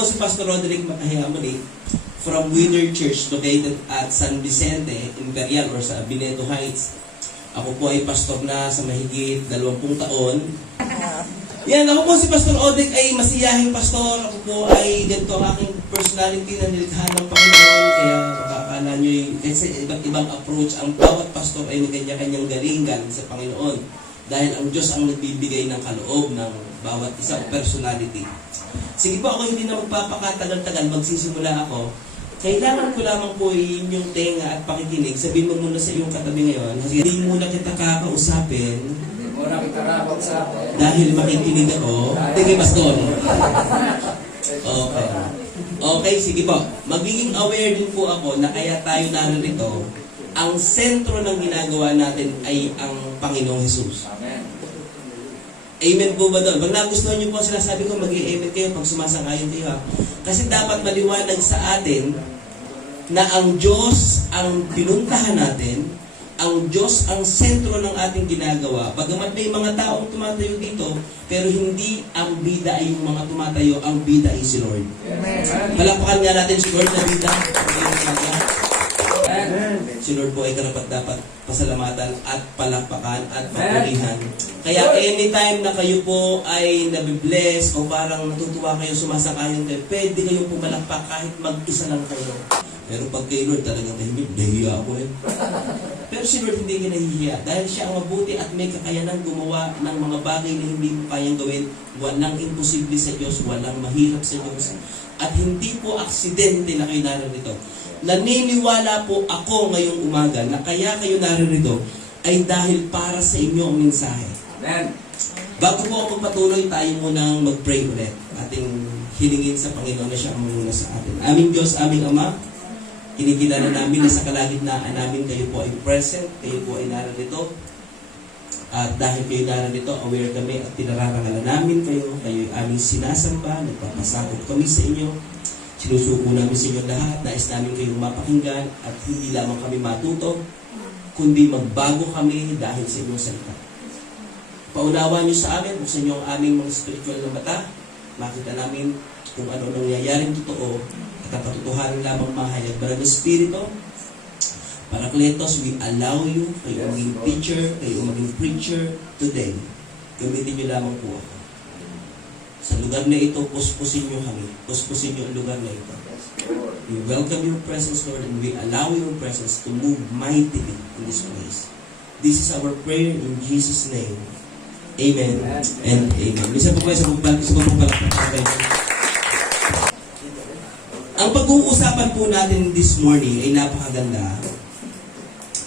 po si Pastor Roderick Makahiamuli from Winner Church located at San Vicente, Imperial or sa Bineto Heights. Ako po ay pastor na sa mahigit 20 taon. Yan, ako po si Pastor Roderick ay masiyahing pastor. Ako po ay ganito ang aking personality na nilikha ng Panginoon. Kaya makakala nyo kasi iba't ibang approach. Ang bawat pastor ay may kanya-kanyang galingan sa Panginoon. Dahil ang Diyos ang nagbibigay ng kaloob ng bawat isang personality. Sige po, ako hindi na magpapakatagal-tagal, magsisimula ako. Kailangan ko lamang po yung tenga at pakikinig. Sabihin mo muna sa iyong katabi ngayon, hindi muna kita kakausapin. Dahil makikinig ako. Sige, Pastor. Okay. Okay, sige po. Magiging aware din po ako na kaya tayo narito, ang sentro ng ginagawa natin ay ang Panginoong Jesus. Amen po ba doon? Pag nagustuhan niyo po ang sinasabi ko, mag-i-amen kayo pag sumasang-ayon kayo. Kasi dapat maliwanag sa atin na ang Diyos ang pinuntahan natin, ang Diyos ang sentro ng ating ginagawa. Bagamat may mga taong tumatayo dito, pero hindi ang bida ay yung mga tumatayo, ang bida ay si Lord. Palakpakan nga natin si Lord na bida. Si Lord po ay karapat-dapat pasalamatan at palakpakan at papurihan. Kaya anytime na kayo po ay nabibless o parang natutuwa kayo, sumasang-ayon kayo, pwede kayong pumalakpak kahit mag-isa lang kayo. Pero pag kay Lord talagang tahimik, nahihiya ako eh. Pero si Lord hindi ka nahihiya dahil siya ang mabuti at may kakayanan gumawa ng mga bagay na hindi mo kayang gawin. Walang imposible sa Diyos, walang mahirap sa Diyos. At hindi po aksidente na kayo narito. Naniniwala po ako ngayong umaga na kaya kayo narito ay dahil para sa inyo ang mensahe. Amen. Bago po ako magpatuloy, tayo munang mag-pray ulit. Ating hilingin sa Panginoon na siya ang muna sa atin. Aming Diyos, aming Ama, kinikilala namin na sa kalagitnaan namin kayo po ay present, kayo po ay narito. At dahil kayo narito, aware kami at pinararangalan namin kayo. Kayo ay aming sinasamba, nagpapasakot kami sa inyo. Sinusuko namin sa inyo lahat, nais namin kayong mapakinggan at hindi lamang kami matuto, kundi magbago kami dahil sa inyong salita. Paunawa niyo sa amin, buksan niyo ang aming mga spiritual na mata, makita namin kung ano nangyayaring totoo at ang katotohanan lamang mahayag. Maraming Espiritu, Parakletos, we allow you, kayo maging teacher, kayo maging preacher today. Gamitin niyo lamang po ako. Sa lugar na ito, puspusin niyo kami. Puspusin niyo ang lugar na ito. We welcome your presence, Lord, and we allow your presence to move mightily in this place. This is our prayer in Jesus' name. Amen and amen. Misa po kayo sa pagpapalakpakan. Ang pag-uusapan po natin this morning ay napakaganda.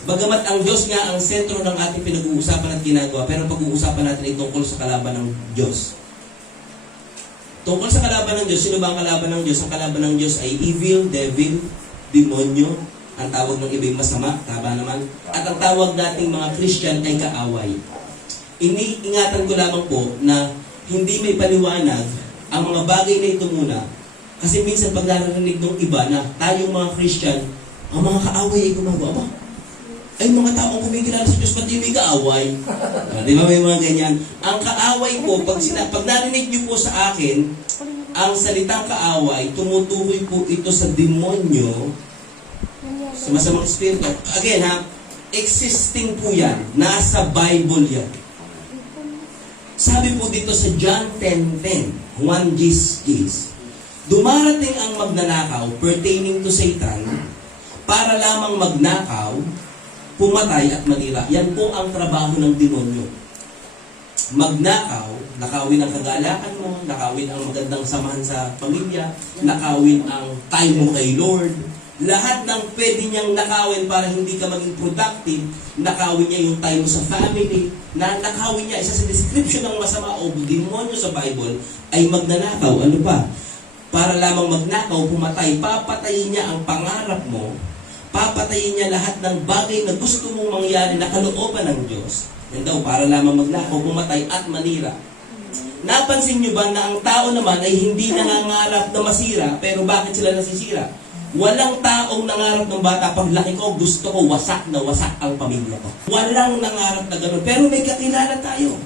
Bagamat ang Diyos nga ang sentro ng ating pinag-uusapan at ginagawa, pero pag-uusapan natin ay tungkol sa kalaban ng Diyos. Tungkol sa kalaban ng Diyos, sino ba ang kalaban ng Diyos? Ang kalaban ng Diyos ay evil, devil, demonyo. Ang tawag ng ibang masama, tama naman. At ang tawag nating mga Christian ay kaaway. Iniingatan ko lamang po na hindi may paliwanag ang mga bagay na ito muna. Kasi minsan pag narinig ng iba na tayong mga Christian, ang mga kaaway ay gumagawa. Ay, mga taong kumikilala sa Diyos, ba't yung may kaaway? Di ba may mga ganyan? Ang kaaway po, pag narinig niyo po sa akin, ang salitang kaaway, tumutukoy po ito sa demonyo, sa masamang espiritu. Again ha, existing po yan. Nasa Bible yan. Sabi po dito sa John 10:10, Juan Gis, dumarating ang magnanakaw pertaining to Satan para lamang magnakaw, pumatay at manira. Yan po ang trabaho ng demonyo. Magnakaw, nakawin ang kagalakan mo, nakawin ang magandang samahan sa pamilya, nakawin ang time mo kay Lord. Lahat ng pwede niyang nakawin para hindi ka maging productive, nakawin niya yung time mo sa family, nakawin niya, isa sa description ng masama o demonyo sa Bible, ay magnanakaw. Ano pa? Para lamang magnakaw, pumatay, papatayin niya ang pangarap mo, papatayin niya lahat ng bagay na gusto mong mangyari na kalooban ng Diyos. Yan daw, para lamang magnakaw, pumatay at manira. Napansin niyo ba na ang tao naman ay hindi nangangarap na masira, pero bakit sila nasisira? Walang taong nangarap ng bata, paglaki ko, gusto ko wasak na wasak ang pamilya ko. Walang nangarap na gano'n. Pero may kakilala tayo.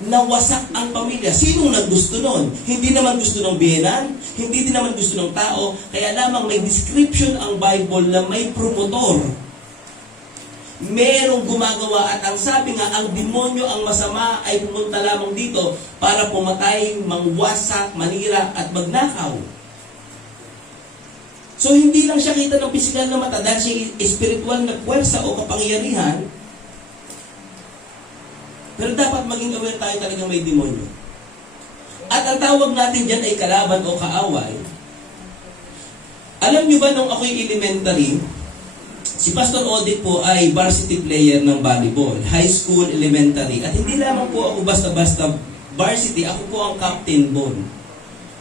nawasak ang pamilya. Sinong naggusto nun? Hindi naman gusto ng biyenan, hindi din naman gusto ng tao, kaya lamang may description ang Bible na may promotor. Merong gumagawa at ang sabi nga, ang demonyo, ang masama ay pumunta lamang dito para pumatay, mangwasak, manira at magnakaw. So hindi lang siya kita ng pisikal na mata dahil siya espiritual na puwersa o kapangyarihan. Pero dapat maging aware tayo talagang may demonyo. At ang tawag natin dyan ay kalaban o kaaway. Alam nyo ba nung ako'y elementary, si Pastor Odit po ay varsity player ng volleyball, high school, elementary. At hindi lamang po ako basta-basta varsity, ako po ang captain ball.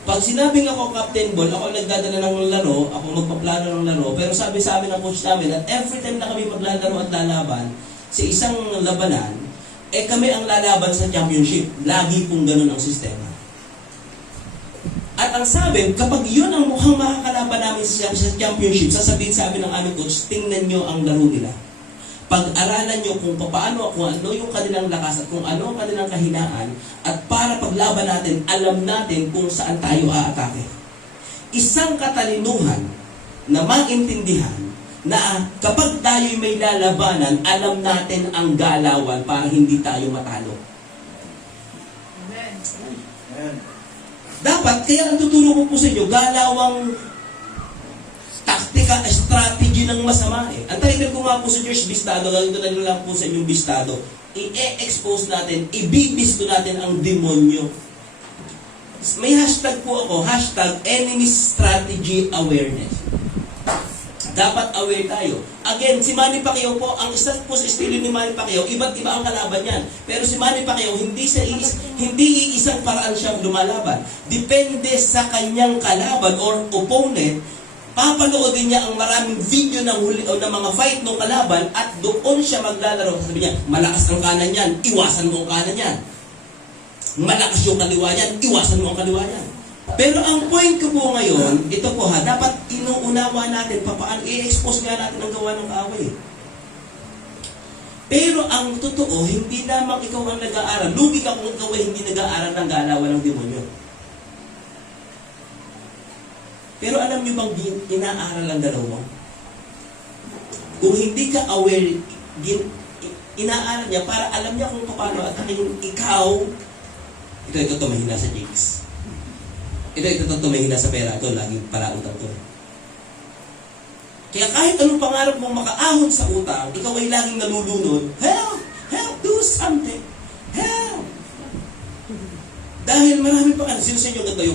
Pag sinabing ako captain ball, ako nagdadala ng laro, ako magpaplano ng laro, pero sabi sa amin ng coach namin at every time na kami maglalaro at lalaban sa isang labanan, kami ang lalaban sa championship. Lagi pong ganun ang sistema. At ang sabi, kapag yun ang mukhang makakalaban namin sa championship, sasabihin sa amin ng aming coach, tingnan nyo ang laro nila. Pag-aralan nyo kung paano, kung ano yung kanilang lakas at kung ano ang kanilang kahinaan, at para paglaban natin, alam natin kung saan tayo aatake. Isang katalinuhan na maintindihan na kapag tayo'y may lalabanan, alam natin ang galawan para hindi tayo matalo. Amen. Dapat, kaya ang tuturo ko po sa inyo, galawang taktika, strategy ng masama eh. Ang title ko nga po sa Church Bistado, ganito na lang po sa inyong Bistado, i-expose natin, ibibisto natin ang demonyo. May hashtag po ako, hashtag enemy strategy awareness. Dapat aware tayo. Again, si Manny Pacquiao po, ang isa po sa estilo ni Manny Pacquiao, iba't iba ang kalaban niyan. Pero si Manny Pacquiao, hindi isang paraan siyang lumalaban. Depende sa kanyang kalaban or opponent, papanoodin niya ang maraming video ng mga fight ng kalaban at doon siya maglalaro. Sabi niya, malakas ang kanan niyan, iwasan mo ang kanan niyan. Malakas yung kaliwa niyan, iwasan mo ang kaliwa niyan. Pero ang point ko po ngayon, ito po ha, dapat inuunawa natin, papaano i-expose nga natin ang gawa ng kaaway. Pero ang totoo, hindi lamang ikaw ang nag-aaral. Lugi ka kung ikaw ay hindi nag-aaral ng galawan ng demonyo. Pero alam nyo bang inaaral ang dalawa? Kung hindi ka aware, inaaral niya para alam niya kung paano at ikaw, ito tumahina sa jigs. Ito tumahina sa pera. Ito, laging palautang to. Kaya kahit anong pangarap mong makaahon sa utang, ikaw ay laging nalulunod, help! Help! Do something! Help! Dahil marami pa sino sa inyo nagtayo,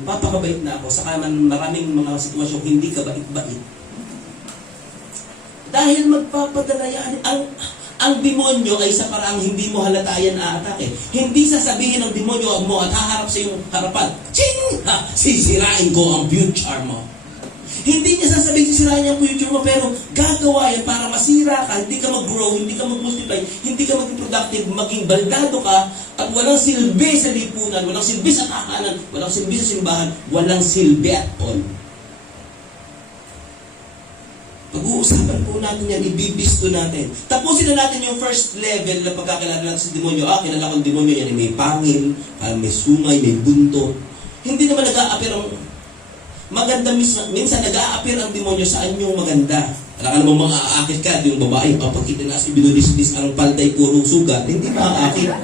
magpapakabait na ako, saka maraming mga sitwasyong hindi ka bait-bait. Dahil magpapadala yan, ang demonyo ay sa paraang hindi mo halatayan aatake. Hindi sasabihin ng demonyo mo at haharap sa iyong harapan, ching! Ha! Sisirain ko ang future mo. Hindi niya sasabihin sisirain niya ang future mo, pero gagawa yan para masira ka, hindi ka mag-grow, hindi ka mag-multiply, hindi ka maging productive, maging baldado ka, at walang silbi sa lipunan, walang silbi sa kakanan, walang silbi sa simbahan, walang silbi at all. Pag-uusapan po natin yan, ibibisto natin. Tapusin na natin yung first level na pagkakilala natin sa demonyo. Kilala ko ang demonyo yan, may pangil, may sungay, may buntot. Hindi naman nag-a-appear ang maganda, minsan nag-a-appear ang demonyo sa anyong maganda. Wala ka namang mga aakit ka, yung babae, papakita na si binudis-dis ang palday puro sugat, hindi maaakit.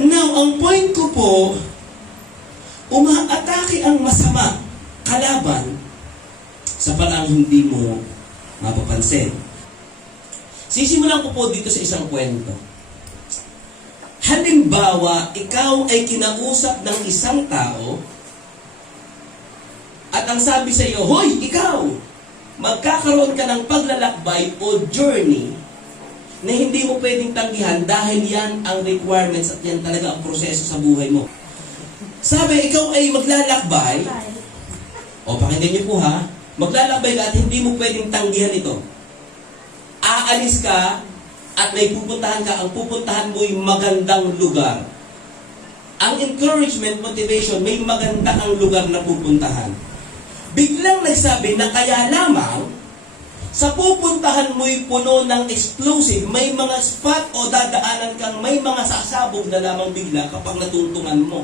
Now, ang point ko po, umaatake ang masama, kalaban, sa parang hindi mo mapapansin. Sisimulan ko po dito sa isang kwento. Halimbawa, ikaw ay kinausap ng isang tao at ang sabi sa iyo, hoy, ikaw, magkakaroon ka ng paglalakbay o journey na hindi mo pwedeng tanggihan dahil yan ang requirements at yan talaga ang proseso sa buhay mo. Sabi, ikaw ay maglalakbay, o pakinggan niyo po ha, maglalakbay ka at hindi mo pwedeng tanggihan ito. Aalis ka at may pupuntahan ka, ang pupuntahan mo ay magandang lugar. Ang encouragement, motivation, may maganda ang lugar na pupuntahan. Biglang nagsabi na kaya lamang Sa pupuntahan mo'y puno ng explosive, may mga spot o dadaanan kang may mga sasabog na lamang bigla kapag natuntungan mo.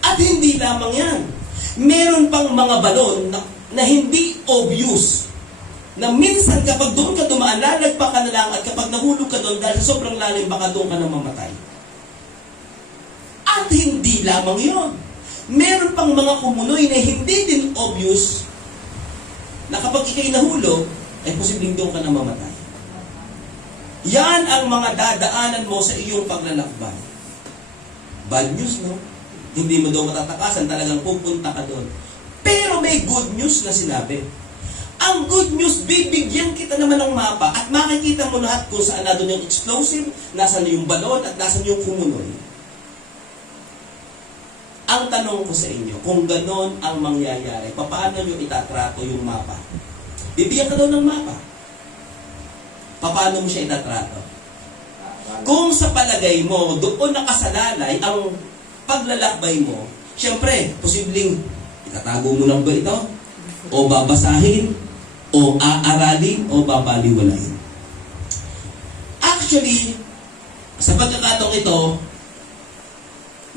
At hindi lamang yan. Meron pang mga balon na hindi obvious. Na minsan kapag doon ka dumaan, lalagpa ka na lang at kapag nahulog ka doon dahil sa sobrang lalim, baka doon ka na mamatay. At hindi lamang yon. Meron pang mga kumunoy na hindi din obvious na kapag ikay nahulog, ay posibleng doon ka na mamatay. Yan ang mga dadaanan mo sa iyong paglalakbay. Bad news, no? Hindi mo daw matatakasan, talagang pupunta ka doon. Pero may good news na sinabi. Ang good news, bibigyan kita naman ng mapa at makikita mo lahat kung saan na doon yung explosive, nasan yung balon at nasan yung kumunoy. Ang tanong ko sa inyo, kung ganon ang mangyayari, paano nyo itatrato yung mapa? Bibigyan ka daw ng mapa. Paano mo siya itatrato? Kung sa palagay mo, doon nakasalalay ang paglalakbay mo, siyempre, posibleng itatago mo lang ba ito? O babasahin? O aaralin? O babaliwalain? Actually, sa pagkakataong ito,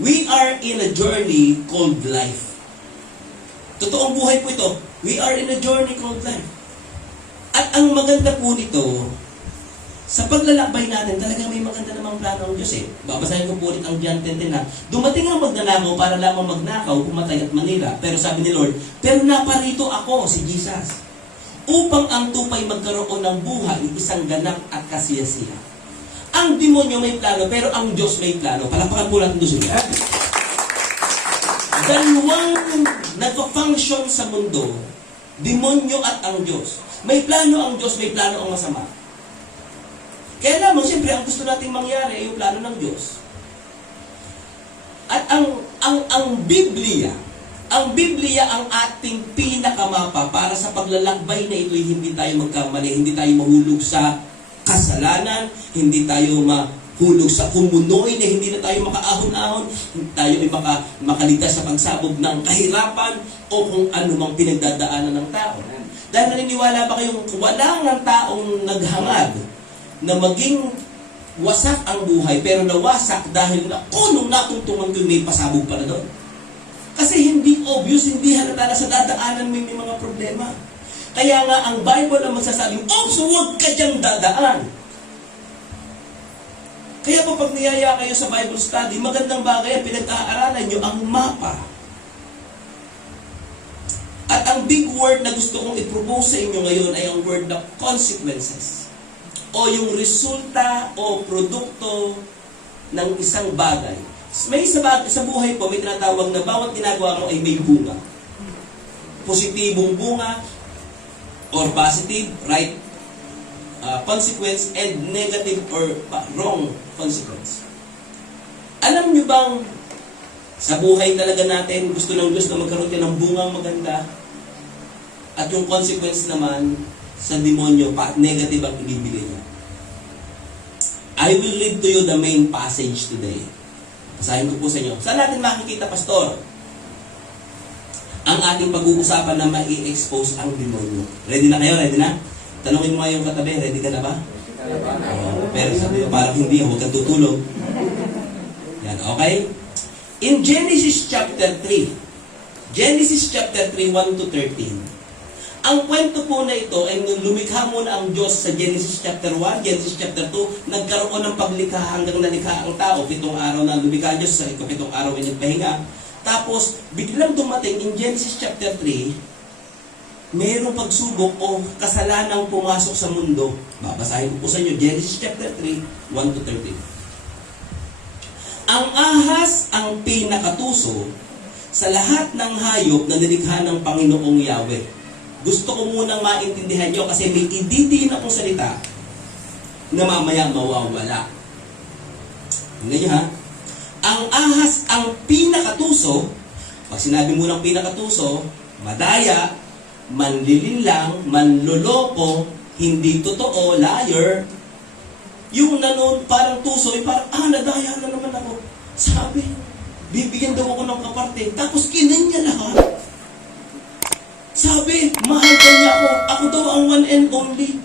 we are in a journey called life. Totoong buhay po ito. We are in a journey called life. At ang maganda po nito, sa paglalakbay natin, talagang may maganda namang plano ng Diyos eh. Babasahin ko po ulit ang John 10:10 na, dumating ang magnanakaw para lamang magnakaw, pumatay at manira. Pero sabi ni Lord, pero naparito ako, si Jesus, upang ang tupay magkaroon ng buhay, isang ganap at kasiyasiya. Ang demonyo may plano, pero ang Diyos may plano. Palakpakan po natin doon siya. Dalawang nagpa-function sa mundo, demonyo at ang Diyos. May plano ang Diyos, may plano ang masama. Kaya lamang, siyempre, ang gusto nating mangyari ay yung plano ng Diyos. At ang Biblia ang ating pinakamapa para sa paglalakbay na ito'y hindi tayo magkamali, hindi tayo mahulog sa kasalanan, hindi tayo mahulog sa kumunoy na hindi na tayo makaahon-ahon, hindi tayo ay makaligtas sa pagsabog ng kahirapan o kung ano mang pinagdadaanan ng tao. Dahil naniniwala ba kayong wala ng taong naghangad na maging wasak ang buhay, pero nawasak dahil na nung natungtungan ko may pasabog pa na doon. Kasi hindi obvious, hindi halata na sa dadaanan may mga problema. Kaya nga ang Bible ang magsasabing, huwag ka diyang dadaan. Kaya po pag niyaya kayo sa Bible study, magandang bagay ang pinag-aaralan nyo ang mapa. At ang big word na gusto kong i-propose sa inyo ngayon ay ang word na consequences. O yung resulta o produkto ng isang bagay. May sa buhay po, may tinatawag na bawat ginagawa mo ay may bunga. Positibong bunga, or positive, right consequence, and negative or wrong consequence. Alam nyo bang sa buhay talaga natin, gusto ng Diyos na magkaroon tayo ng bungang maganda, at yung consequence naman sa demonyo, negative ang ibibigay niya. I will read to you the main passage today. Basahin ko po sa inyo. Saan natin makikita, Pastor, ang ating pag-uusapan na mai-expose ang demonyo? Ready na kayo? Ready na? Tanungin mo yung katabi, ready ka na ba? Pero sabi mo, parang hindi, huwag kang tutulog. Yan, okay? In Genesis chapter 3, Genesis chapter 3, 1 to 13, ang kwento po na ito ay nung lumikha muna ang Diyos sa Genesis chapter 1, Genesis chapter 2, nagkaroon ng paglikha hanggang nalikha ang tao. 7 araw na lumikha ang Diyos, sa 7 araw ay nagpahinga. Tapos, biglang dumating in Genesis chapter 3, mayroong pagsubok o kasalanang pumasok sa mundo. Babasahin ko po sa inyo, Genesis chapter 3, 1 to 13. Ang ahas ang pinakatuso sa lahat ng hayop na nilikha ng Panginoong Yahweh. Gusto ko munang maintindihan nyo kasi may ididiin akong salita na mamaya mawawala. Tingnan nyo ha. Ang ahas ang pinakatuso. Pag sinabi mo ng pinakatuso, madaya, manlilinlang, manloloko, hindi totoo, liar. Yung nanon parang tuso, parang, nadaya na naman ako. Sabi, bibigyan daw ako ng kaparte. Tapos kinanya lahat. Sabi, mahal ka niya ako. Ako daw ang one and only.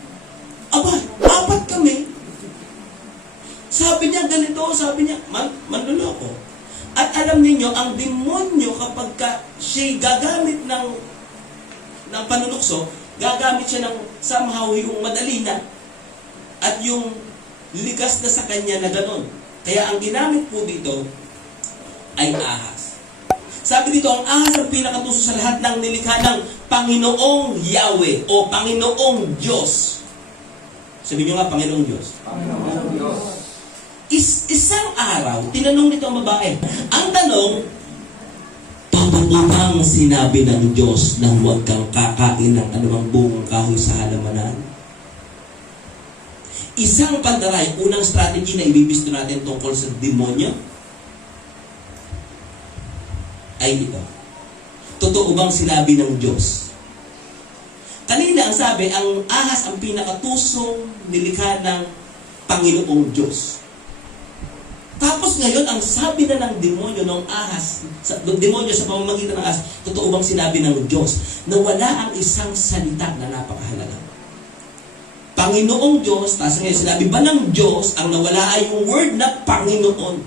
Aba, 4 kami. Sabi niya ganito, sabi niya, manluloko. At alam niyo ang demonyo kapag siya gagamit ng panunukso, gagamit siya ng somehow yung madali na at yung likas na sa kanya na ganon. Kaya ang ginamit po dito ay ahas. Sabi dito, ang ahas ang pinakatuso sa lahat ng nilikha ng Panginoong Yahweh o Panginoong Diyos. Sabi nyo nga, Panginoong Diyos. Panginoong Diyos. Isang araw, tinanong nito ang babae. Ang tanong, totoo bang sinabi ng Diyos na huwag kang kakain ng anumang bungong kahoy sa halamanan? Isang pandaray, unang strategy na ibibisto natin tungkol sa demonyo ay ito. Totoo bang sinabi ng Diyos? Kanina ang sabi, ang ahas ang pinakatusong nilikha ng Panginoong Diyos. Tapos ngayon, ang sabi na ng demonyo ng ahas, demonyo sa pamamagitan ng ahas, totoo bang sinabi ng Diyos na wala ang isang salita na napakahalaga? Panginoong Diyos, tapos ngayon sinabi ba ng Diyos, ang nawala ay yung word na Panginoon.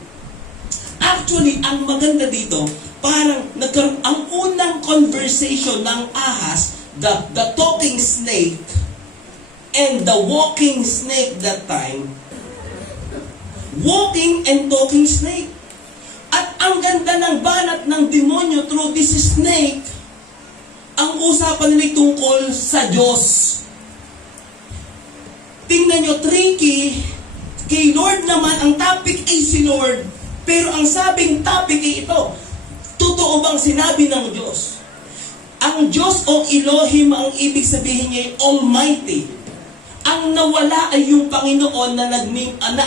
Actually, ang maganda dito, parang nagkaroon, ang unang conversation ng ahas, the talking snake, and the walking snake that time, walking and talking snake. At ang ganda ng banat ng demonyo through this snake, ang usapan nila tungkol sa Diyos. Tingnan nyo, tricky. Kay Lord naman, ang topic ay si Lord. Pero ang sabing topic ay ito. Totoo bang sinabi ng Diyos? Ang Diyos o Elohim, ang ibig sabihin niya ay Almighty. Ang nawala ay yung Panginoon na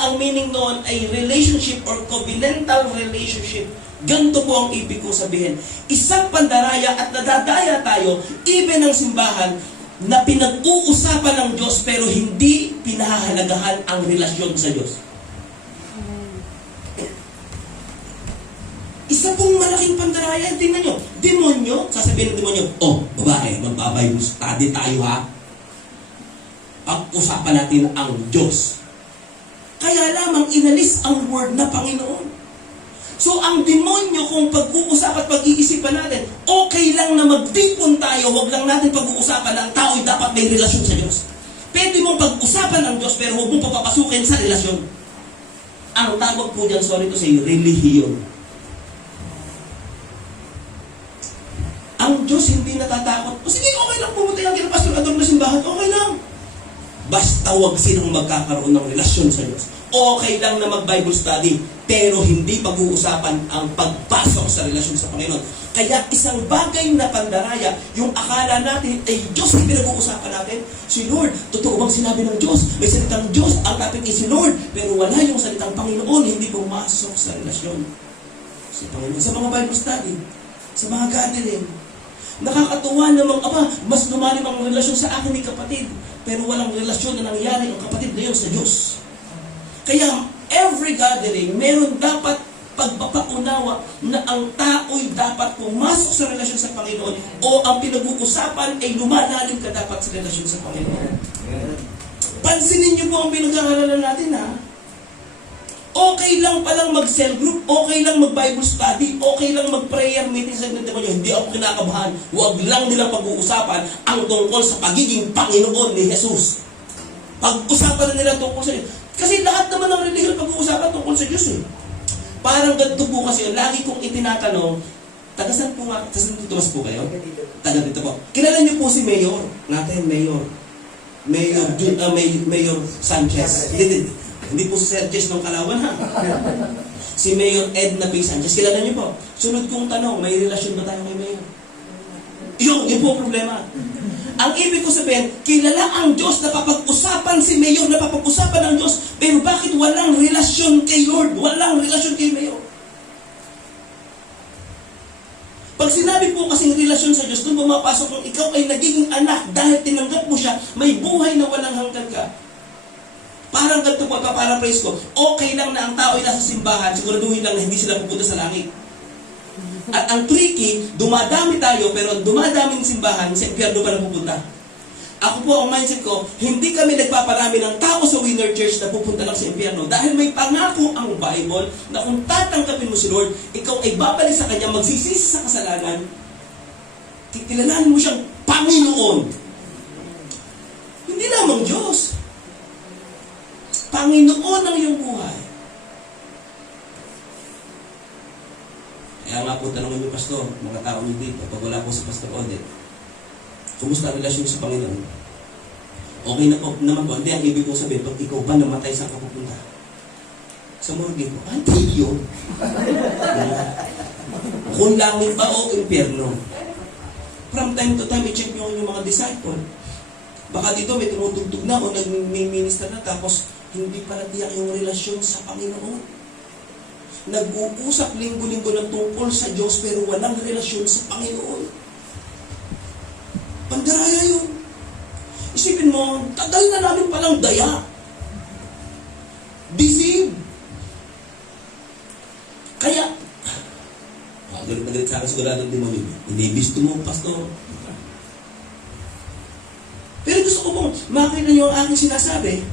ang meaning noon ay relationship or covenantal relationship. Ganito po ang ibig kong sabihin. Isang pandaraya at nadadaya tayo, even ang simbahan, na pinag-uusapan ng Diyos pero hindi pinahahalagahan ang relasyon sa Diyos. Isa pong malaking pandaraya. Tingnan nyo, demonyo, sasabihin ng demonyo, oh, babae, magbabible study tayo ha. Pag-usapan natin ang Diyos. Kaya lamang inalis ang word na Panginoon. So ang demonyo kung pag-uusap at pag-iisipan natin, okay lang na magtipon tayo, wag lang natin pag-uusapan na ang tao ay dapat may relasyon sa Diyos. Pwede mong pag-usapan ang Diyos pero huwag mong papapasukin sa relasyon. Ang tawag po dyan, sorry to say, relihiyon. Ang Diyos hindi natatakot. O sige, okay lang pumunta yung kina Pastor Ador na simbahan, okay lang. Basta huwag silang magkakaroon ng relasyon sa Diyos. Okay lang na mag-Bible study, pero hindi pag-uusapan ang pagpasok sa relasyon sa Panginoon. Kaya isang bagay na pandaraya, yung akala natin ay Diyos yung pinag-uusapan natin. Si Lord, totoo bang sinabi ng Diyos? May salitang Diyos, ang topic ay si Lord, pero wala yung salitang Panginoon, hindi pumasok sa relasyon sa Panginoon. Sa mga Bible study, sa mga gathering, nakakatuwa namang, mas lumalim ang relasyon sa akin ni kapatid, pero walang relasyon na nangyari ang kapatid na yun sa Diyos. Kaya, every gathering, meron dapat pagpapaunawa na ang tao'y dapat pumasok sa relasyon sa Panginoon o ang pinag-uusapan ay lumalalim ka dapat sa relasyon sa Panginoon. Pansinin niyo po ang pinag-aaralan natin ha. Okay lang palang mag-cell group, okay lang mag-Bible study, okay lang mag-prayer meeting sa demonyo. Hindi ako kinakabahan. Huwag lang nilang pag-uusapan ang tungkol sa pagiging Panginoon ni Jesus. Pag-usapan na nila tungkol sa Diyos. Kasi lahat naman ng religion pag-uusapan tungkol sa Diyos eh. Parang ganito po kasi, lagi kong itinatanong, taga-san po nga, taga-san dito mas po kayo? Taga dito po. Kilala niyo po si Mayor natin, Mayor Sanchez. Hindi po si Sanchez ng Kalawan ha. Si Mayor Edna P. Sanchez, kilala niyo po. Sunod kong tanong, may relasyon ba tayo kay Mayor? Yun po ang problema. Ang ibig ko sabihin, kilala ang Diyos na papag-usapan si Mayor, na papag-usapan ng Diyos, pero bakit walang relasyon kay Lord? Walang relasyon kay Mayor. Pag sinabi po kasing relasyon sa Diyos, doon pumapasok kung ikaw ay nagiging anak dahil tinanggap mo siya, may buhay na walang hanggan ka. Parang ganito po, paraphrase ko, okay lang na ang tao ay nasa simbahan, siguraduhin lang na hindi sila pupunta sa langit. At ang tricky, dumadami tayo, pero ang dumadaming simbahan, sa impyerno pa na pupunta. Ako po, ang mindset ko, hindi kami nagpaparami ng tao sa Winner Church na pupunta lang sa impyerno. Dahil may pangako ang Bible na kung tatangkapin mo si Lord, ikaw ay babalik sa Kanya, magsisisi sa kasalanan, kilalanin mo siyang Panginoon. Hindi lamang Diyos. Panginoon ang iyong buhay. Kaya nga po, tanongin niyo, Pastor, mga tao niyo dito, pag wala po si Pastor Odette, kumusta ang relasyon sa Panginoon? Okay na po naman po. Hindi, ang ibig kong sabihin, pag ikaw ba namatay, saan ka pupunta? Sa morgue ko. Hindi yun. Kung langit ba o impyerno? From time to time, i-check nyo yung mga disciple. Baka dito may tumutugtog na o nag-minister na tapos hindi pala tiyak yung relasyon sa Panginoon. Nag-uusap linggo-linggo ng tungkol sa Diyos pero walang relasyon sa Panginoon. Pandaraya yun. Isipin mo, tagal na namin palang daya. Deceive. Kaya, galit na galit sa akin siguradong demonyo. Hindi gusto mo, Pastor. Pero gusto ko pong makita niyo ang aking sinasabi.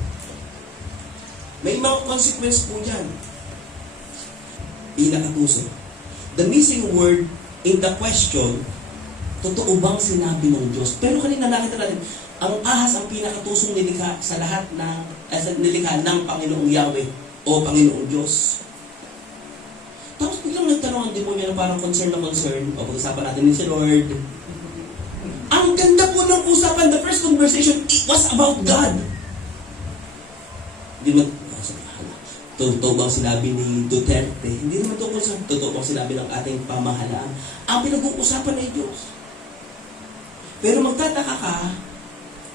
May mga consequence po dyan. Pinakatuso. The missing word in the question, totoo bang sinabi ng Diyos? Pero kanina nakita natin, ang ahas ang pinakatusong nilikha sa lahat nilikha ng Panginoong Yahweh o Panginoong Diyos. Tapos biglang nagtanong ang demonyo na parang concern na concern, o pag-usapan natin ni si Lord. Ang ganda po ng usapan, the first conversation, it was about God. Hindi mo, totoo bang sinabi ni Duterte? Hindi naman tungkol sa totoo bang sinabi ng ating pamahalaan. Ang pinag-uusapan ay Diyos. Pero magtataka ka,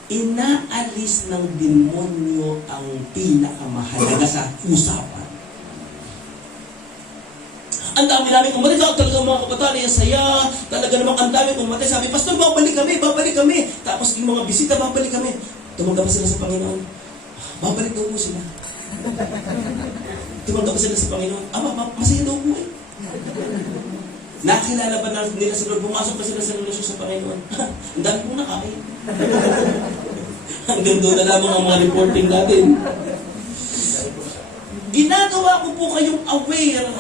inaalis ng demonyo ang pinakamahalaga sa usapan. Ang dami namin umatay, talaga mga kabataan, yung saya, talaga namang ang dami umatay. Sabi, Pastor, babalik kami. Tapos yung mga bisita, babalik kami. Tumanggap sila sa Panginoon. Babalik daw po sila. Tumanggap sila sa Panginoon. Masaya daw po eh. Nakilala ba nila sa Lord? Pumasok pa sila sa relasyon sa Panginoon. Ang dami pong nakain. Hanggang doon na lamang ang mga reporting natin. Ginagawa ko po kayong aware.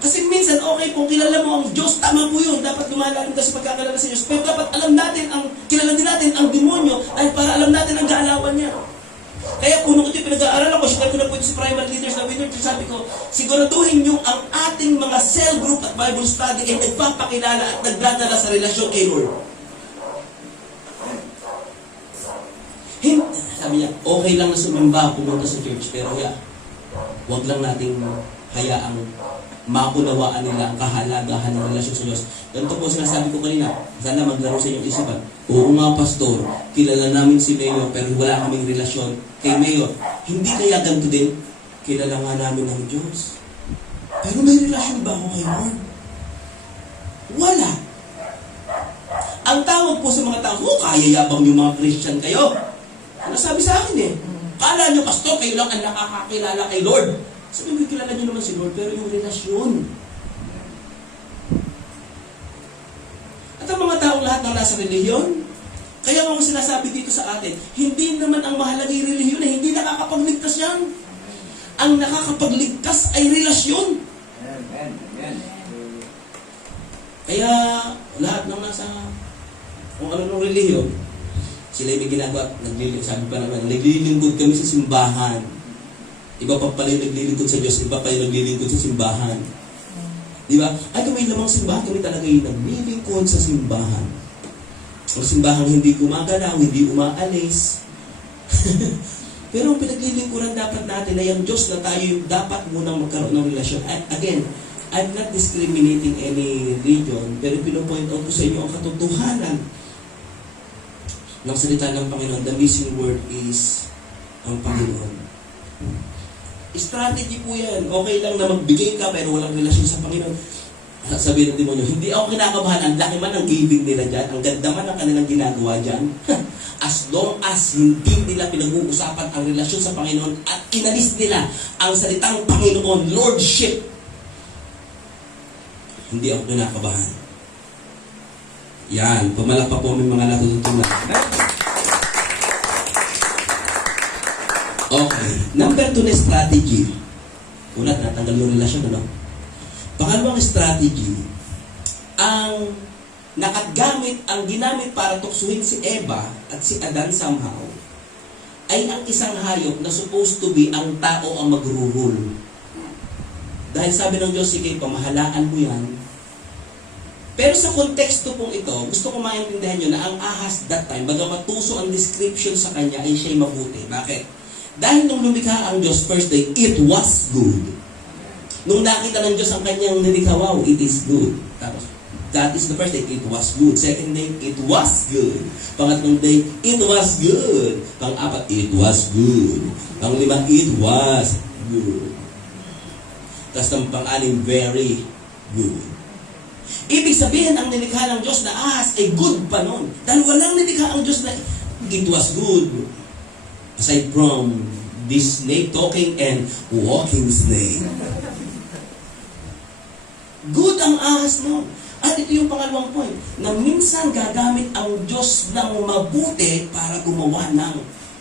Kasi minsan, okay, kung kilala mo ang Diyos, tama po yun. Dapat lumalalim ka sa pagkakilala sa Diyos. Pero dapat alam natin, kilala din natin ang demonyo dahil para alam natin ang galawan niya. Kaya kung nung ito pinag-aaralan ko, share ko na po ito sa primary leaders na Winner Church, sabi ko, siguraduhin nyo ang ating mga cell group at Bible study ay nagpapakilala at nagdadala sa relasyon kay Lord. Sabi niya, okay lang na sumamba, pumunta sa church, pero huwag lang nating hayaang makunawaan nila ang kahalagahan ng relasyon sa Diyos. Ganito po sinasabi ko kanina, sana maglaro sa inyong isipan. Oo nga, Pastor, kilala namin si Mayor, pero wala kaming relasyon kay Mayor. Hindi kaya ganito din? Kilala nga namin ng Diyos. Pero may relasyon ba ako kay Lord? Wala. Ang tawag po sa mga tao, kaya yabang yung mga Christian kayo. Ano sabi sa akin eh? Kala nyo, Pastor, kayo lang ang nakakakilala kay Lord. Sabi mo, kilala nyo naman si Lord, pero yung relasyon. At ang mga taong lahat ng nasa relihiyon, kaya mga sinasabi dito sa atin, hindi naman ang mahalaga yung relihiyon eh, hindi nakakapagligtas yan. Ang nakakapagligtas ay relasyon. Kaya lahat ng nasa, kung ano ng relihiyon, sila yung ginagawa, sabi pa naman, naglilingkod kami sa simbahan. Iba pa pala yung naglilingkod sa Diyos, iba pa yung naglilingkod sa simbahan. Di ba? Ay, kami lamang simbahan, kami talaga yung naglilingkod sa simbahan. Ang simbahan hindi gumagalaw, hindi umaalis. Pero ang pinaglilingkuran dapat natin ay ang Diyos na tayo yung dapat munang magkaroon ng relasyon. At again, I'm not discriminating any religion, pero pinopoint out ko sa inyo ang katotohanan ng salita ng Panginoon. The missing word is ang Panginoon. Strategy po yan. Okay lang na magbigay ka pero walang relasyon sa Panginoon. Sabihin ng demonyo, hindi ako kinakabahan. Ang laki man ang giving nila dyan. Ang ganda man ang kanilang ginagawa dyan. As long as hindi nila pinag-uusapan ang relasyon sa Panginoon at inalis nila ang salitang Panginoon, Lordship. Hindi ako kinakabahan. Yan, pumalak pa po may mga natututunan. Okay, number 2 na strategy. Ulat, natanggal yung relasyon, ano? Pangalawang strategy, ang ginamit para tuksuhin si Eva at si Adan somehow, ay ang isang hayop na supposed to be ang tao ang mag-rule. Dahil sabi ng Diyos, sige, pamahalaan mo yan. Pero sa konteksto pong ito, gusto ko maintindihan nyo na ang ahas that time, bagamat tuso ang description sa kanya, ay siya'y mabuti. Bakit? Dahil nung lumikha ang Diyos first day, it was good. Nung nakita ng Diyos ang kanyang nilikha, wow, it is good. Tapos, that is the first day, it was good. Second day, it was good. Pangatlong day, it was good. Pang-apat, it was good. Pang-lima, it was good. Tapos ng pang-anim, very good. Ibig sabihin, ang nilikha ng Diyos na ahas ay good pa nun. Dahil walang nilikha ang Diyos na it was good. Aside from this snake talking and walking snake. Good ang ahas nun. At ito yung pangalawang point, na minsan gagamit ang Diyos ng mabuti para gumawa ng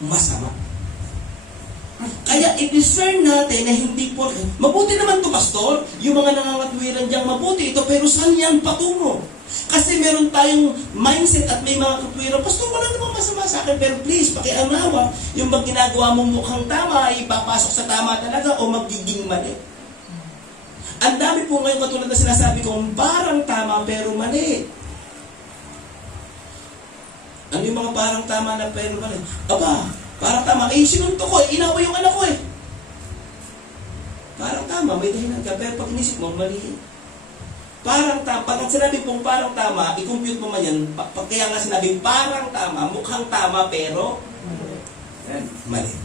masama. Kaya i-discern natin na hindi po, mabuti naman to pastor, yung mga nangangatwiran diyang mabuti ito, pero saan yan patungo? Kasi meron tayong mindset at may mga katwiran, pastor, wala namang masama sa akin, pero please, pakianawa, yung bang ginagawa mong mukhang tama, ay ipapasok sa tama talaga o magiging mali. Ang dami po ngayon katulad na sinasabi ko, parang tama pero mali. Ano yung mga parang tama na pero mali? Aba, parang tama, sinunto ko, inaway yung anak ko eh. Parang tama, may dahilan ka, pero pag inisip mo, mali. Parang tama, pag sinabi pong parang tama, i-compute mo man yan, kaya nga sinabi parang tama, mukhang tama, pero mali.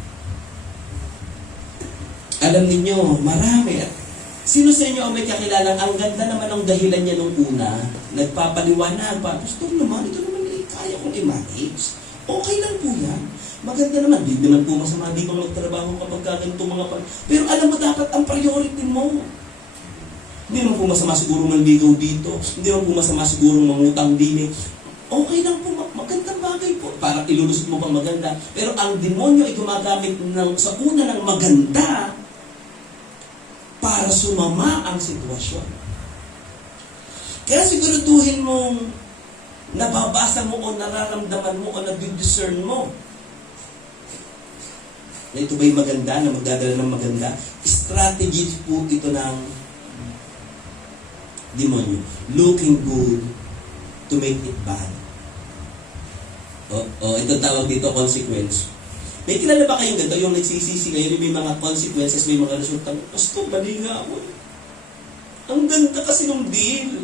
Alam ninyo, marami. Sino sa inyo ang may kakilalang ang ganda naman ng dahilan niya nung una, nagpapaliwanag pa, pastor naman, ito naman kaya kong i-manage. Okay lang po yan. Maganda naman, di naman po masama, di bang magtrabaho kapag ganito mga pero alam mo dapat ang priority mo. Hindi naman po masama siguro manligaw dito, hindi naman po masama siguro mangutang din. Okay lang po, magandang bagay po. Parang ilulusot mo pang maganda. Pero ang demonyo ay gumagamit sa una ng maganda para sumama ang sitwasyon. Kaya siguraduhin mong nababasa mo o nararamdaman mo o nabidiscern mo na ito ba'y maganda, na magdadala ng maganda. Strategy po ito ng demonyo. Looking good to make it bad. Ito tawag dito, consequence. May kilala ba kayong ganito? Yung nagsisisi ngayon, may mga consequences, may mga resulta. Pastor, mali nga ako. Ang ganda kasi ng deal.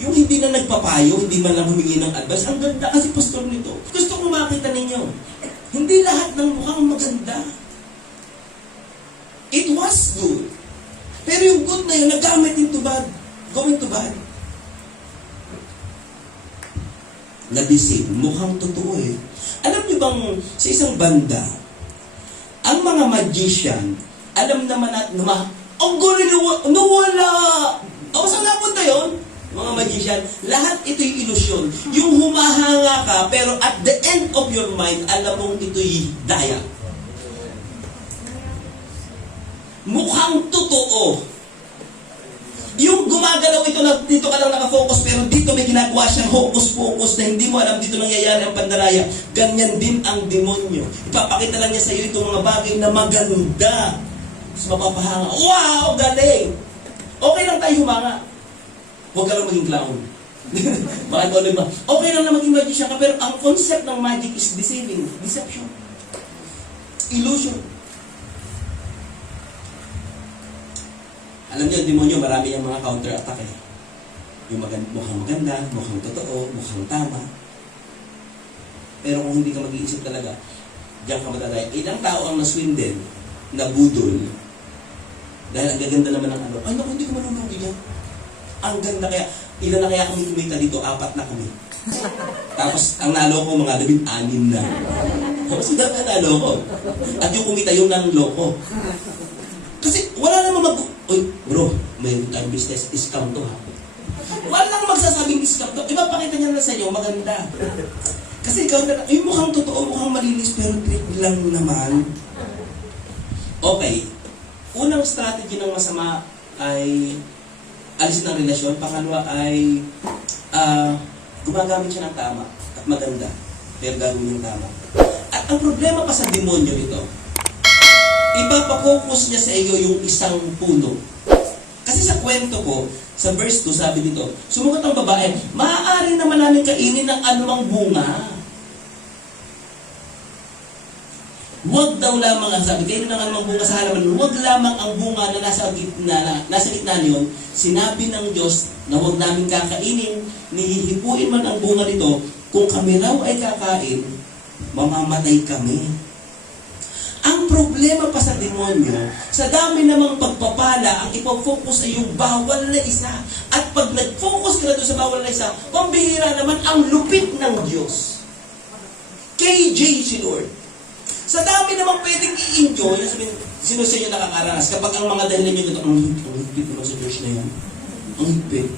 Yung hindi na nagpapayo, hindi man lang humingi ng advice, ang ganda kasi pastor nito. Gusto kong makita ninyo. Hindi lahat ng mukhang maganda. It was good. Pero yung good na yun, nagamit into bad. Going to bad. Na-deceive. Mukhang totoo eh. Alam niyo bang sa isang banda, ang mga magician, alam naman at ang gulo nawala. O saan napunta yun? Mga magician, lahat ito'y ilusyon. Yung humahanga ka, pero at the end of your mind, alam mong ito'y daya. Mukhang totoo. Yung gumagalaw ito na dito ka lang nakafocus, pero dito may ginagawa siyang hocus-pocus na hindi mo alam dito nangyayari ang pandaraya. Ganyan din ang demonyo. Ipapakita lang niya sa iyo itong mga bagay na maganda. Tapos mapapahanga, wow, galing! Okay lang tayo humanga. Huwag ka lang maging clown. Bakit ko ba? Okay lang na maging magician ka, pero ang concept ng magic is deceiving. Deception. Illusion. Alam niyo, demonyo, marami yung mga counter-attack eh. Yung mukhang maganda, mukhang totoo, mukhang tama. Pero kung hindi ka mag-iisip talaga, diyan ka matadaya. Ilang tao ang naswindel, nabudol, dahil ang gaganda naman ng ano, ay naku, hindi ko malulugi yan. Ang ganda kaya, ilan na kaya kami kumita dito? 4 na kami. Tapos, ang naloko mga 16 na. Tapos, ang naloko. At yung kumita, yung nanloko. Kasi, wala naman Oy, bro, may time business, discount to ha. magsasabing iskap to, ipapakita niya na sa iyo, maganda. Kasi ikaw na, yung mukhang totoo, mukhang malinis, pero trick lang naman. Okay. Unang strategy ng masama ay alisin ng relasyon. Pangalawa ay gumagamit siya ng tama at maganda. Pero gagawin yung tama. At ang problema pa sa demonyo ito, ipapapokus niya sa iyo yung isang puno. Kasi sa kwento ko, sa verse 2, sabi dito, sumagot ang babae, maaari naman namin kainin ng anumang bunga. Huwag daw lamang, sabi, kainin ng anumang bunga sa halaman, huwag lamang ang bunga na nasa gitna niyon. Sinabi ng Diyos na huwag namin kakainin, nihihipuin man ang bunga nito, kung kami raw ay kakain, mamamatay kami. Ang problema pa sa demonyo, sa dami namang pagpapala, ang ipofocus ay yung bawal na isa. At pag nag-focus ka na doon sa bawal na isa, pambihira naman ang lupit ng Diyos. KJ si Lord. Sa dami namang pwedeng i-enjoy, sino sa inyo nakakaranas, kapag ang mga dahilan nyo dito, ang higpit naman sa church na yan. Ang higpit.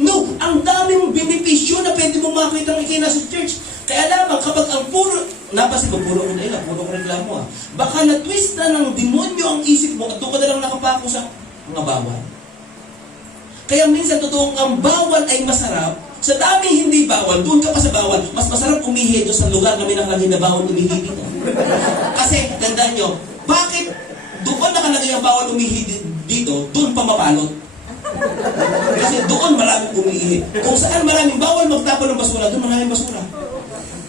No, ang dami mong benepisyo na pwede mong makita ng ikina sa church. Kaya lamang, kapag ang puro, napasin ko, puro reklamo baka na-twist na ng demonyo ang isip mo at doon ka na lang nakapako sa mga bawal. Kaya minsan, totoong ang bawal ay masarap. Sa dami hindi bawal, doon ka pa sa bawal. Mas masarap umihi doon sa lugar na may nakalagay na bawal umihi dito. Kasi, tandaan nyo, bakit doon nakalagay ang bawal umihi dito, doon pa mapalot? Kasi doon maraming umiihi. Kung saan maraming bawal magtapon ng basura, doon maraming basura.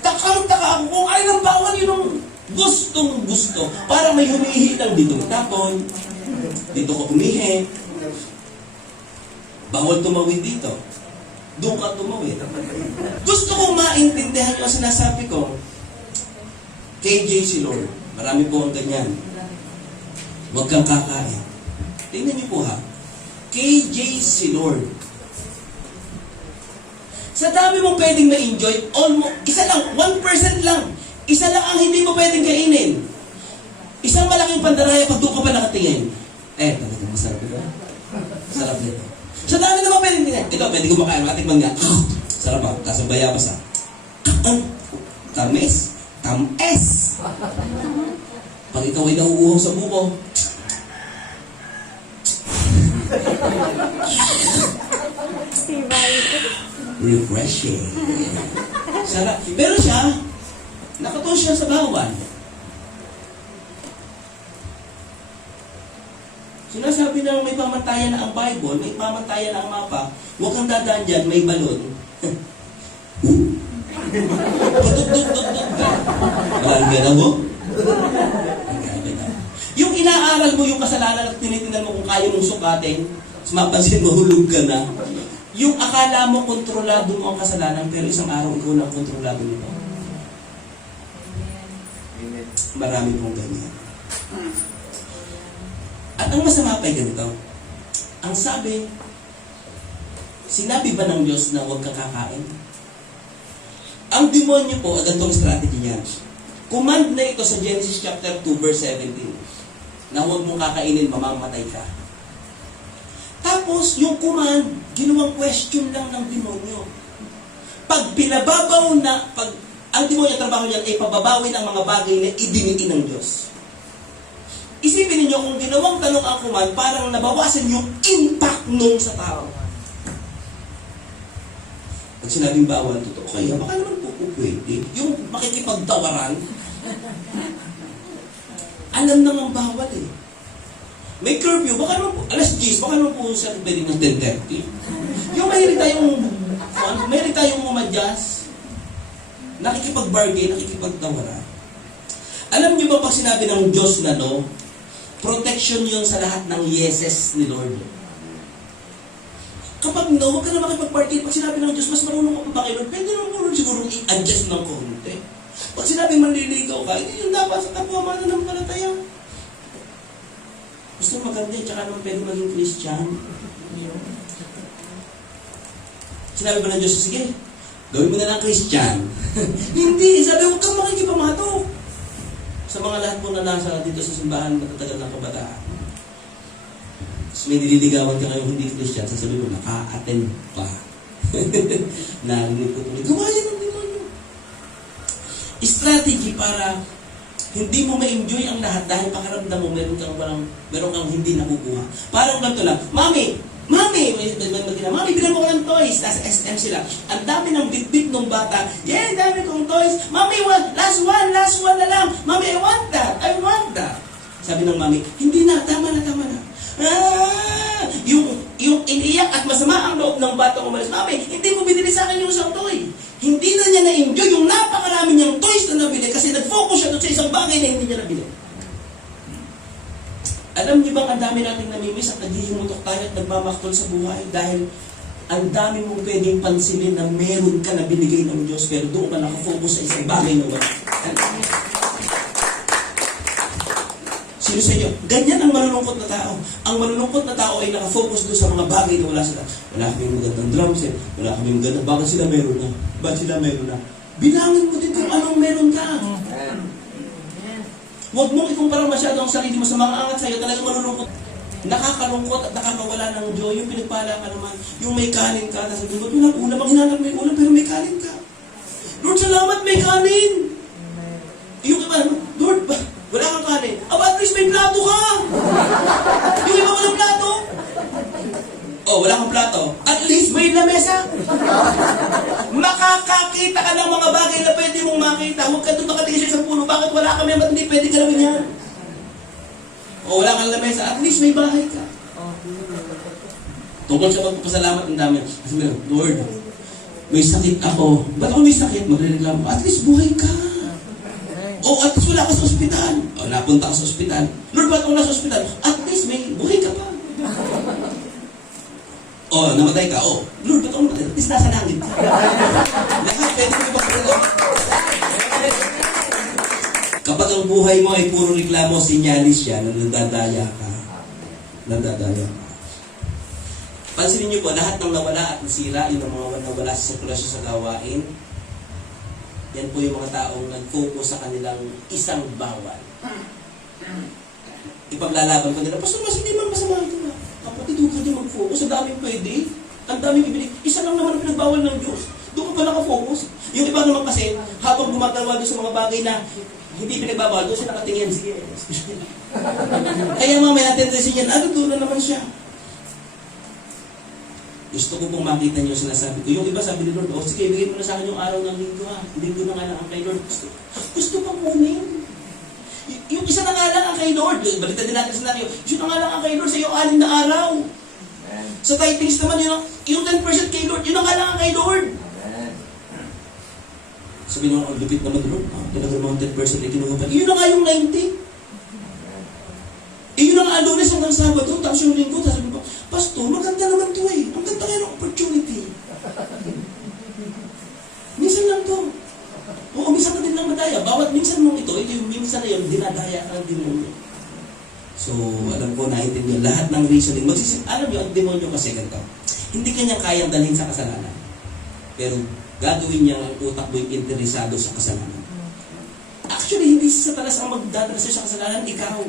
Taka ako kung alin ang bawal, yun ang gustong gusto. Para may humihi lang dito matapon. Dito ka umihi. Bawal tumawid dito. Doon ka tumawid. Gusto kong maintindihan yung sinasabi ko. KJ si Lord. Marami po ang ganyan. Huwag kang kakain. Tingnan niyo po ha. KJ si Lord. Sa dami mong pwedeng ma-enjoy, isa lang, 1% lang. Isa lang ang hindi mo pwedeng kainin. Isang malaking pandaraya pag doon ka pa nakatingin. Talagang masarap ito. Sarap nito. Sa dami naman pwedeng kainin. Ito, pwede ko makain. Matikman nga. Sarap ba? Kasang bayabas ha. Tamis. Tamis. Pag ikaw ay nauuhaw sa buko, refreshing. Sarap. Pero siya, nakatuon siya sa bawal. Sinasabi na may pamantayan na ang Bible, may pamantayan na ang mapa, huwag kang dadaan dyan, may balon. Patugtog-tugtog ka. Walang gano'n mo? Yung inaaral mo yung kasalanan at tinitingnan mo kung kaya mong sukatin, mapansin mo, hulog ka na. Yung akala mo kontrolado mo ang kasalanan, pero isang araw ikaw na kontrolado nito. Marami pong ganyan. At ang masama pa ay ganito. Ang sabi, sinabi ba ng Diyos na huwag kang kakain? Ang demonyo po, ganitong strategy niya. Command na ito sa Genesis chapter 2, verse 17, na huwag mong kakainin, mamamatay ka. Tapos, yung command, ginawang question lang ng demonyo. Pag pinababaw na, ang demonyo, trabaho niyan ay pababawin ang mga bagay na idiniin ng Diyos. Isipin niyo kung ginawang tanong ang command, parang nabawasan yung impact nung sa tao. Pag sinabing bawal, totoo kaya, baka naman po pwede. Yung makikipagtawaran, alam nang ang bawal eh. May curfew, baka naman po, alas 10, baka naman po sa pwede ng 10:30. Yung mayroon tayong umadyas, nakikipag-bargain, nakikipagtawaran. Alam niyo ba pag sinabi ng Diyos na no, protection yun sa lahat ng yeses ni Lord. Kapag no, huwag ka na makipag-bargain. Pag sinabi ng Diyos, mas marunong ka pa kay Lord, pwede naman po Lord siguro i-adjust ng konti. Pag sinabi manliligaw ka, hindi yung dapat sa kapwa mananampalataya. Gusto maganda, tsaka naman pwede maging Christian. Sinabi ba ng Diyos, sige, gawin mo na ng Christian. Hindi, sabi, huwag kang makikipamato. Sa mga lahat po na nasa dito sa simbahan, matatagal ng kabataan. Tapos may nililigawan ka ngayong hindi Christian, sasabihin mo, naka-attend pa. Narinig ko tuloy, gumaya ng demonyo. Strategy para hindi mo ma-enjoy ang lahat dahil pakaramdam mo meron kang hindi nakukuha. Parang ganito lang, Mami, bilang mo ko ng toys. Nasa SM sila. Ang dami ng bitbit ng bata. Yeah, dami kong toys. Mami, last one na lang. Mami, I want that. Sabi ng mami, hindi na, tama na. Yung iniyak at masama ang loob ng bata umalis. Mami, hindi mo binili sa akin yung isang toy. Hindi na niya na-enjoy yung napakarami niyang toys na nabili kasi nag-focus siya doon sa isang bagay na hindi niya nabili. Alam niyo bang ang dami nating namimiss at naghihimutok tayo at nagmamaktol sa buhay dahil ang dami mong pwedeng pansinin na meron ka na binigay ng Diyos pero doon ka nakafocus sa isang bagay na wala. Sino sa inyo? Ganyan ang malulungkot na tao. Ang malulungkot na tao ay nakafocus doon sa mga bagay na wala sila. Wala kaming magandang drum set, wala kaming magandang, bakit sila meron na? Bilangin mo din kung anong meron ka. Huwag mong ikumpara masyado ang sarili mo sa mga angat sa'yo. Talagang malulungkot. Nakakalungkot at nakakawala ng joy. Yung pinagpala ka naman. Yung may kanin ka. Tapos sabi mo, walang ulam. Ang hinanap may ulam pero may kanin ka. Lord, salamat may kanin. Yung iba, Lord, wala kang kanin. At least may plato ka. Yung iba walang plato. Oh, wala kang plato. At least may lamesa. Makakakita ka ng mga bagay na pwede mong makita. Huwag ka doon nakatingin sa isang puno. Bakit wala kami? Ba't hindi pwede ka naman yan? O wala kang lamesa. At least may bahay ka. Tungkol sa magpapasalamat ng dami. Kasi Lord, may sakit ako. Ba't ako may sakit? Magre-reklamo. At least buhay ka. O at least wala ka sa ospital. O napunta ka sa ospital. Lord, ba't ako nasa ospital? At least may buhay ka pa. O, namatay ka. O, Lord, ba't ako namatay? At least nasa langit ka. Lahat, pwede mo ipagpapalala. Kapag ang buhay mo ay puro reklamo, sinyalis siya na nadadaya ka. Pansinin niyo po, lahat ng nawala at nasira, yung mga nawala sa sirkulasyon sa gawain, yan po yung mga taong nag-focus sa kanilang isang bawal. Ipaglalaban ko nila, Pastor, mas hindi man masama ito na. Kapatid, huwag ka din mag-focus. Ang daming pwede. Ang daming ibig. Isa lang naman ang pinagbawal ng Diyos. Doon ka pa nakafocus. Yung iba naman kasi, habang gumagawa doon sa mga bagay na hindi pinagbawal, doon siya nakatingin. Sige. Kaya mamaya tendency niyan, doon na naman siya. Gusto ko pong makita niyo sinasabi ko. Yung iba sabi ni Lord, sige, bigay mo na sa akin yung araw ng linggo ha. Linggo na nga lang ang kay Lord. Gusto pang kunin. Yung isa na nga lang ang kay Lord. Balita din natin sa scenario. Yun na nga lang ang kay Lord sa iyong 6 na araw. Sa tithes naman, yung 10% kay Lord, yun na nga lang ang kay Lord. Sabi nyo, ang lupit naman Lord. Talagang mga 10% ay kinuha pa. Yun na nga yung 90. Yun na nga Lunes hanggang Sabado. Tapos yung linggo, tapos sabi ko, Pastor, maganda naman ito eh. Ang ganda kayo ng opportunity. Minsan lang to. Oo, minsan ka din lang madaya. Bawat minsan mong ito yung minsan na yun, dinadaya ka ng demonyo. So, alam ko, naiintindihan lahat ng reasoning. Alam nyo, ang demonyo kasi ganito. Hindi kanya kayang dalhin sa kasalanan. Pero, gagawin niya ang utak mo yung interesado sa kasalanan. Actually, hindi sa talas ang magdadala sa kasalanan, ikaw.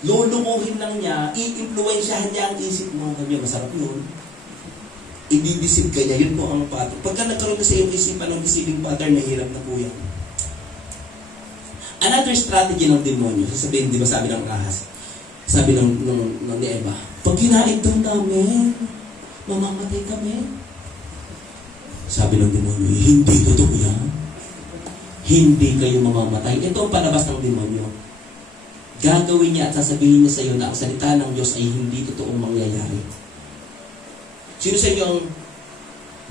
Lulukuhin lang niya, i-influensyahan niya ang isip mo. Sabi niya, masarap yun. Ididisip ka niya, yun po ang pattern. Pagka nagkaroon na sa iyong isipan ng deceiving pattern, nahirap na po yan. Another strategy ng demonyo, sasabihin, di ba sabi ng ahas, sabi ng ni Eva, pag kinain daw namin, mamamatay kami. Sabi ng demonyo, hindi totoo yan. Hindi kayo mamamatay. Ito ang palabas ng demonyo. Gagawin niya at sasabihin niya sa iyo na ang salita ng Diyos ay hindi totoong mangyayari. Sino sa inyo ang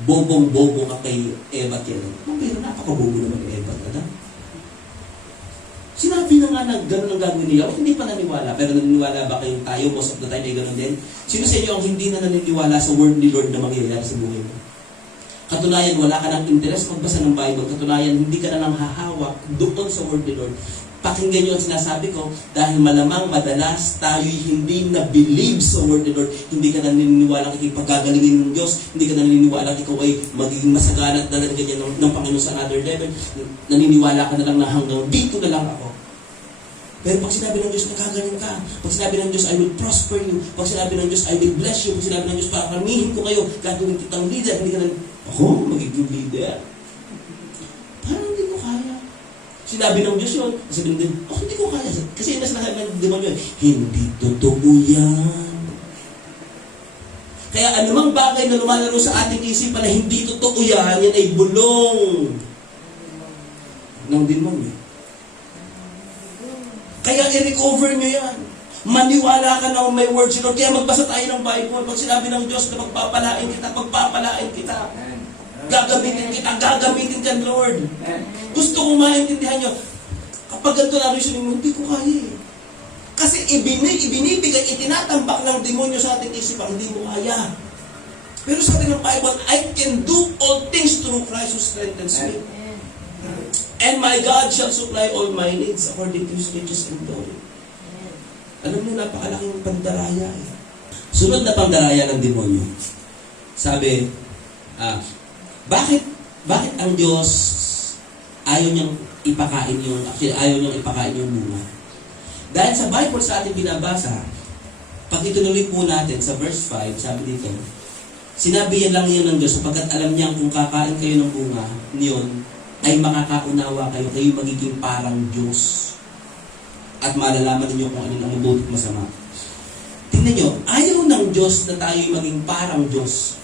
bobong-bobo ka kay Eva at Adam? Pero napaka-bobo naman kay Eva at Adam. Sinabi na nga na gano'n ang gagawin nila, hindi pa naniwala. Pero naniniwala ba kayong tayo, most of the time ay gano'n din? Sino sa inyo ang hindi na naniniwala sa word ni Lord na mangyayari sa buhay mo? Katunayan, wala ka ng interest magbasa ng Bible. Katunayan, hindi ka na nang hahawak doon sa word ni Lord. Pakinggan nyo ang sinasabi ko dahil malamang madalas tayo'y hindi na-believe sa word ni Lord. Hindi ka naniniwala kay paggagalingin ng Diyos. Hindi ka naniniwala ikaw ay magiging masagana at dalan ganyan ng Panginoon sa another level. Naniniwala ka na lang na hanggang dito na lang ako. Pero pag sinabi ng Diyos, nakaganyan ka. Pag sinabi ng Diyos, I will prosper you. Pag sinabi ng Diyos, I will bless you. Pag sinabi ng Diyos, pakaramihin ko kayo, gagawin kitang leader. Hindi ka na, ako, magiging leader. Parang hindi ko kaya. Sinabi ng Diyos yun, sabi ng Diyos, oh, hindi ko kaya. Kasi yung nasa lahat ng demonyo, hindi totoo yan. Kaya anumang bagay na lumalaro sa ating isipan na hindi totoo yan, yan ay bulong ng demonyo. Kaya i-recover nyo yan. Maniwala ka na may words si Lord. Kaya magbasa tayo ng Bible. Pag sinabi ng Diyos na pagpapalain kita. Gagamitin ka, Lord. Gusto kong maintindihan nyo. Kapag ganito na reasoning mo, hindi ko kaya eh. Kasi ibinibigay, itinatambak ng demonyo sa ating isipan, hindi mo kaya. Pero sabi ng Bible, I can do all things through Christ who strengthens me. And my God shall supply all my needs according to His riches and glory. Alam niyo, napakalaking pandaraya eh. Sunod na pandaraya ng demonyo. Sabi, bakit ang Diyos ayaw niyang ipakain yung bunga? Dahil sa Bible sa ating binabasa, pag ituloy po natin sa verse 5, sabi dito, sinabi yan lang yan ng Diyos sapagkat alam niya kung kakain kayo ng bunga niyon, ay makakaunawa kayo magiging parang Diyos. At malalaman ninyo kung ano ang mabuti at masama. Tingnan nyo, ayaw ng Diyos na tayo maging parang Diyos.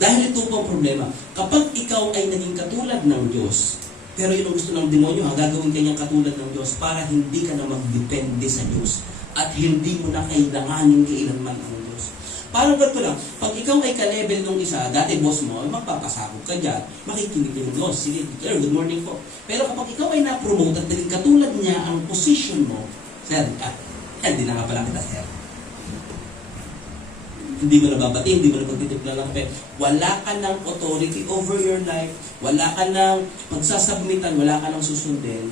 Dahil ito po ang problema. Kapag ikaw ay naging katulad ng Diyos, pero yun ang gusto ng demonyo, gagawin kanyang katulad ng Diyos para hindi ka na magdepende sa Diyos at hindi mo na kailanganin kailanman ang Diyos. Parang ganito lang, pag ikaw ay ka-level nung isa, dati boss mo, magpapasakot ka dyan, makikinig ka ng boss, sige, sir, good morning po. Pero kapag ikaw ay na-promote at naging katulad niya ang position mo, sir, hindi na nga pala kita, sir. Hindi mo nababati, hindi mo nagtitipla ng kape. Wala ka ng authority over your life, wala ka ng magsasubmitan, wala ka ng susundin.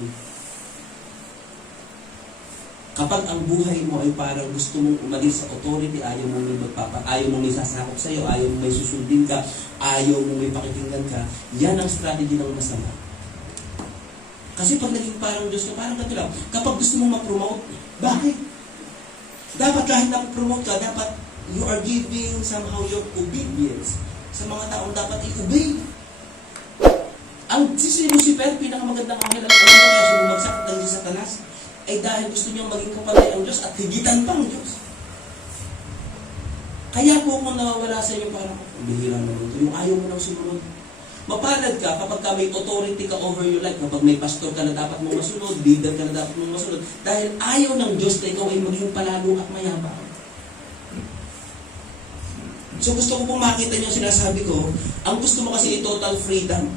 Kapag ang buhay mo ay parang gusto mong umalis sa authority, ayaw mong may sasakop sa iyo, ayaw mong may susundin ka, ayaw mong may pakikinggan ka, yan ang strategy ng masama. Kasi pag naging parang Diyos ka, parang ganito lang. Kapag gusto mong ma-promote, bakit? Dapat kahit na-promote ka, dapat you are giving somehow your obedience sa mga taong dapat i-obey. Ang si Lucifer, pinakamagandang anghel at alam mo kaya bumagsak ng si Satanas, ay dahil gusto niyang maging kapatid ang Diyos at higitan pang Diyos. Kaya po kung nawawala sa inyo parang, bihira naman ito, yung ayaw mo nang sumunod. Mapalad ka kapag ka may authority ka over your life, kapag may pastor ka na dapat mong masunod, leader ka na dapat mong masunod, dahil ayaw ng Diyos na ikaw ay maging palalo at mayabang. So gusto ko pong makita niyo sinasabi ko, ang gusto mo kasi total freedom.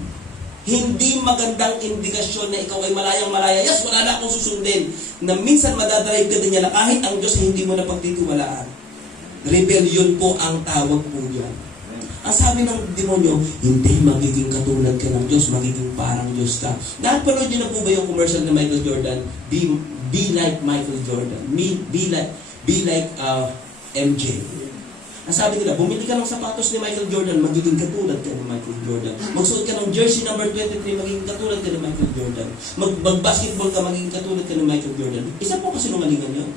Hindi magandang indikasyon na ikaw ay malayang-malaya. Yes, wala na akong susundin. Na minsan madadrive ka din niya na kahit ang Diyos ay hindi mo na pagtitiwalaan. Rebellion po ang tawag po yan. Ang sabi ng demonyo, hindi magiging katulad ka ng Diyos, magiging parang Diyos ka. Napanood niyo na po ba yung commercial ni Michael Jordan? Be like Michael Jordan. Be like MJ. Ang sabi nila, bumili ka ng sapatos ni Michael Jordan, magiging katulad ka ni Michael Jordan. Magsuot ka ng jersey number 23, magiging katulad ka ni Michael Jordan. Mag-basketball ka, magiging katulad ka ni Michael Jordan. Isa po kasi sinungalingan yun.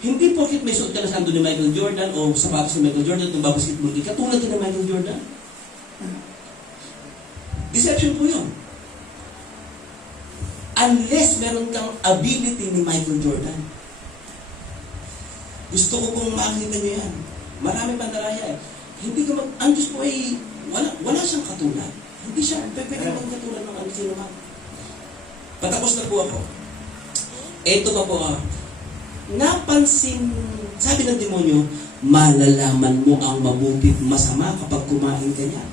Hindi porket may suot ka na sando ni Michael Jordan o sapatos ni Michael Jordan, kung basketball ka, katulad ka ni Michael Jordan. Deception po yun. Unless meron kang ability ni Michael Jordan. Gusto ko pong makita niyo yan. Maraming pandaraya eh. Ang Diyos po ay wala siyang katulad. Hindi siya pwede maging katulad ng ano sino man. Patapos na po ako. Ito pa po napansin, sabi ng demonyo, malalaman mo ang mabuti at masama kapag kumain ka niya.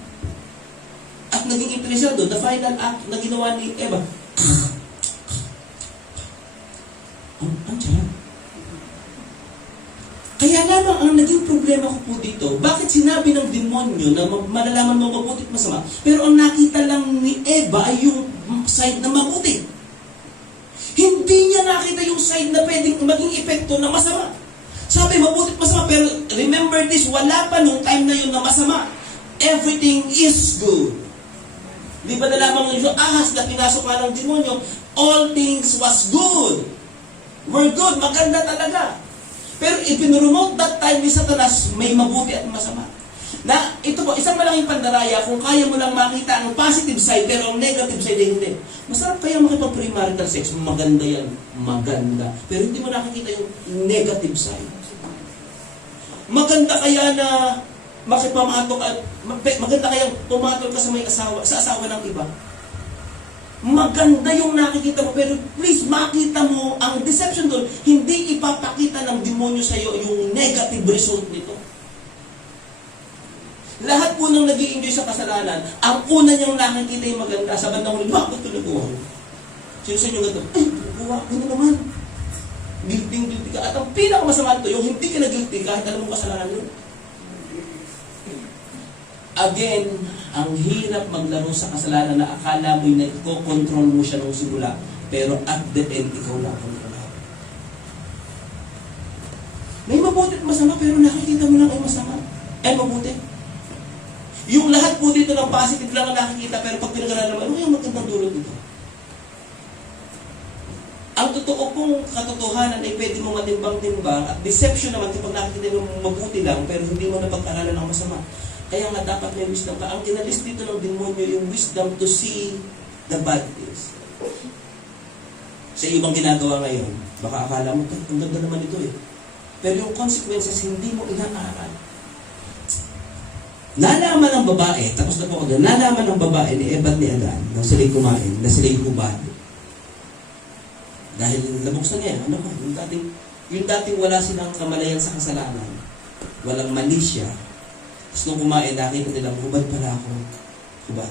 At naging interesado, the final act na ginawa ni Eva, ang sarap. Kaya lamang ang naging problema ko po dito, bakit sinabi ng demonyo na malalaman mo mabuti at masama, pero ang nakita lang ni Eva ay yung side na mabuti. Hindi niya nakita yung side na pwedeng maging epekto na masama. Sabi, mabuti at masama, pero remember this, wala pa nung time na yun na masama. Everything is good. Di ba na lamang yung ahas na pinasok nga ng demonyo, All things was good. We're good, maganda talaga. Pero ipinromote that time ni Satanas, may mabuti at masama. Na ito po, isang malaking pandaraya kung kaya mo lang makita ang positive side pero ang negative side ay hindi. Masarap kaya makipag-premarital sex, maganda yan, maganda. Pero hindi mo nakikita yung negative side. Maganda kaya na makipamato ka, maganda kaya pumatol ka sa may asawa, sa asawa ng iba. Maganda yung nakikita mo, pero please makita mo ang deception doon, hindi ipapakita ng demonyo sa iyo yung negative result nito. Lahat po nang nag-i-enjoy sa kasalanan, ang una niyang nakikita yung maganda sa bandang huli, bakit ito nagawa? Sino sa inyo ganito? Ay, nagawa ko na naman. Guilty ka. At ang pinakamasama nito, yung hindi ka na-guilty kahit alam mong kasalanan yun. Again, ang hirap maglaro sa kasalanan na akala mo'y nagko-control mo siya nung simula, pero at the end, ikaw na kontrolado. May mabuti at masama, pero nakikita mo lang ay masama. Ay mabuti. Yung lahat po dito ng positive lang ang nakikita, pero pag pinag-aralan naman, ano yung magandang dulot dito? Ang totoo pong katotohanan ay pwede mo matimbang-timbang at deception naman kapag nakikita mo mabuti lang, pero hindi mo napag-aralan ng masama. Kaya nga dapat may wisdom ka. Ang kinalis dito ng demonyo, yung wisdom to see the bad things. Sa ibang ginagawa ngayon, baka akala mo, ang ganda naman ito eh. Pero yung consequences, hindi mo inaaral. Nalaman ng babae, tapos na po ako doon, nalaman ng babae ni Eva at ni Adan nang sila'y kumain, na sila'y hubad. Dahil nabuksan niya, ano ba, yung dating wala silang kamalayan sa kasalanan, walang malisya, tapos nung kumain, nakita nilang, hubad pala ako, hubad.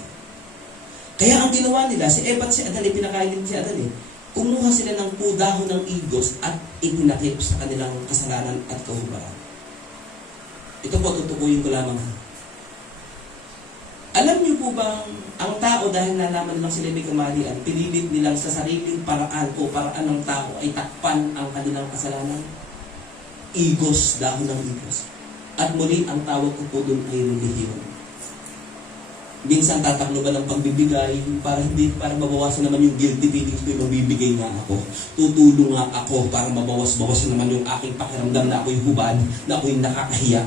Kaya ang ginawa nila, si Eva at si Adan, pinakain din si Adan kumuha sila ng dahon ng igos at itinakip sa kanilang kasalanan at kahubaran. Ito po, tutukuyin ko lamang. Alam niyo po bang ang tao dahil nalaman lang sila may kamalian, pinilit nilang sa sariling paraan o paraan ng tao ay takpan ang kanilang kasalanan? Igos, dahon ng igos. At muli, ang tawag ko po doon ay relihiyon. Minsan tatakloban ng pagbibigay para mabawasan naman yung guilty feelings ko, magbibigay nga ako. Tutulong nga ako para mabawas-bawasan naman yung aking pakiramdam na ako'y hubad, na ako'y nakakahiya.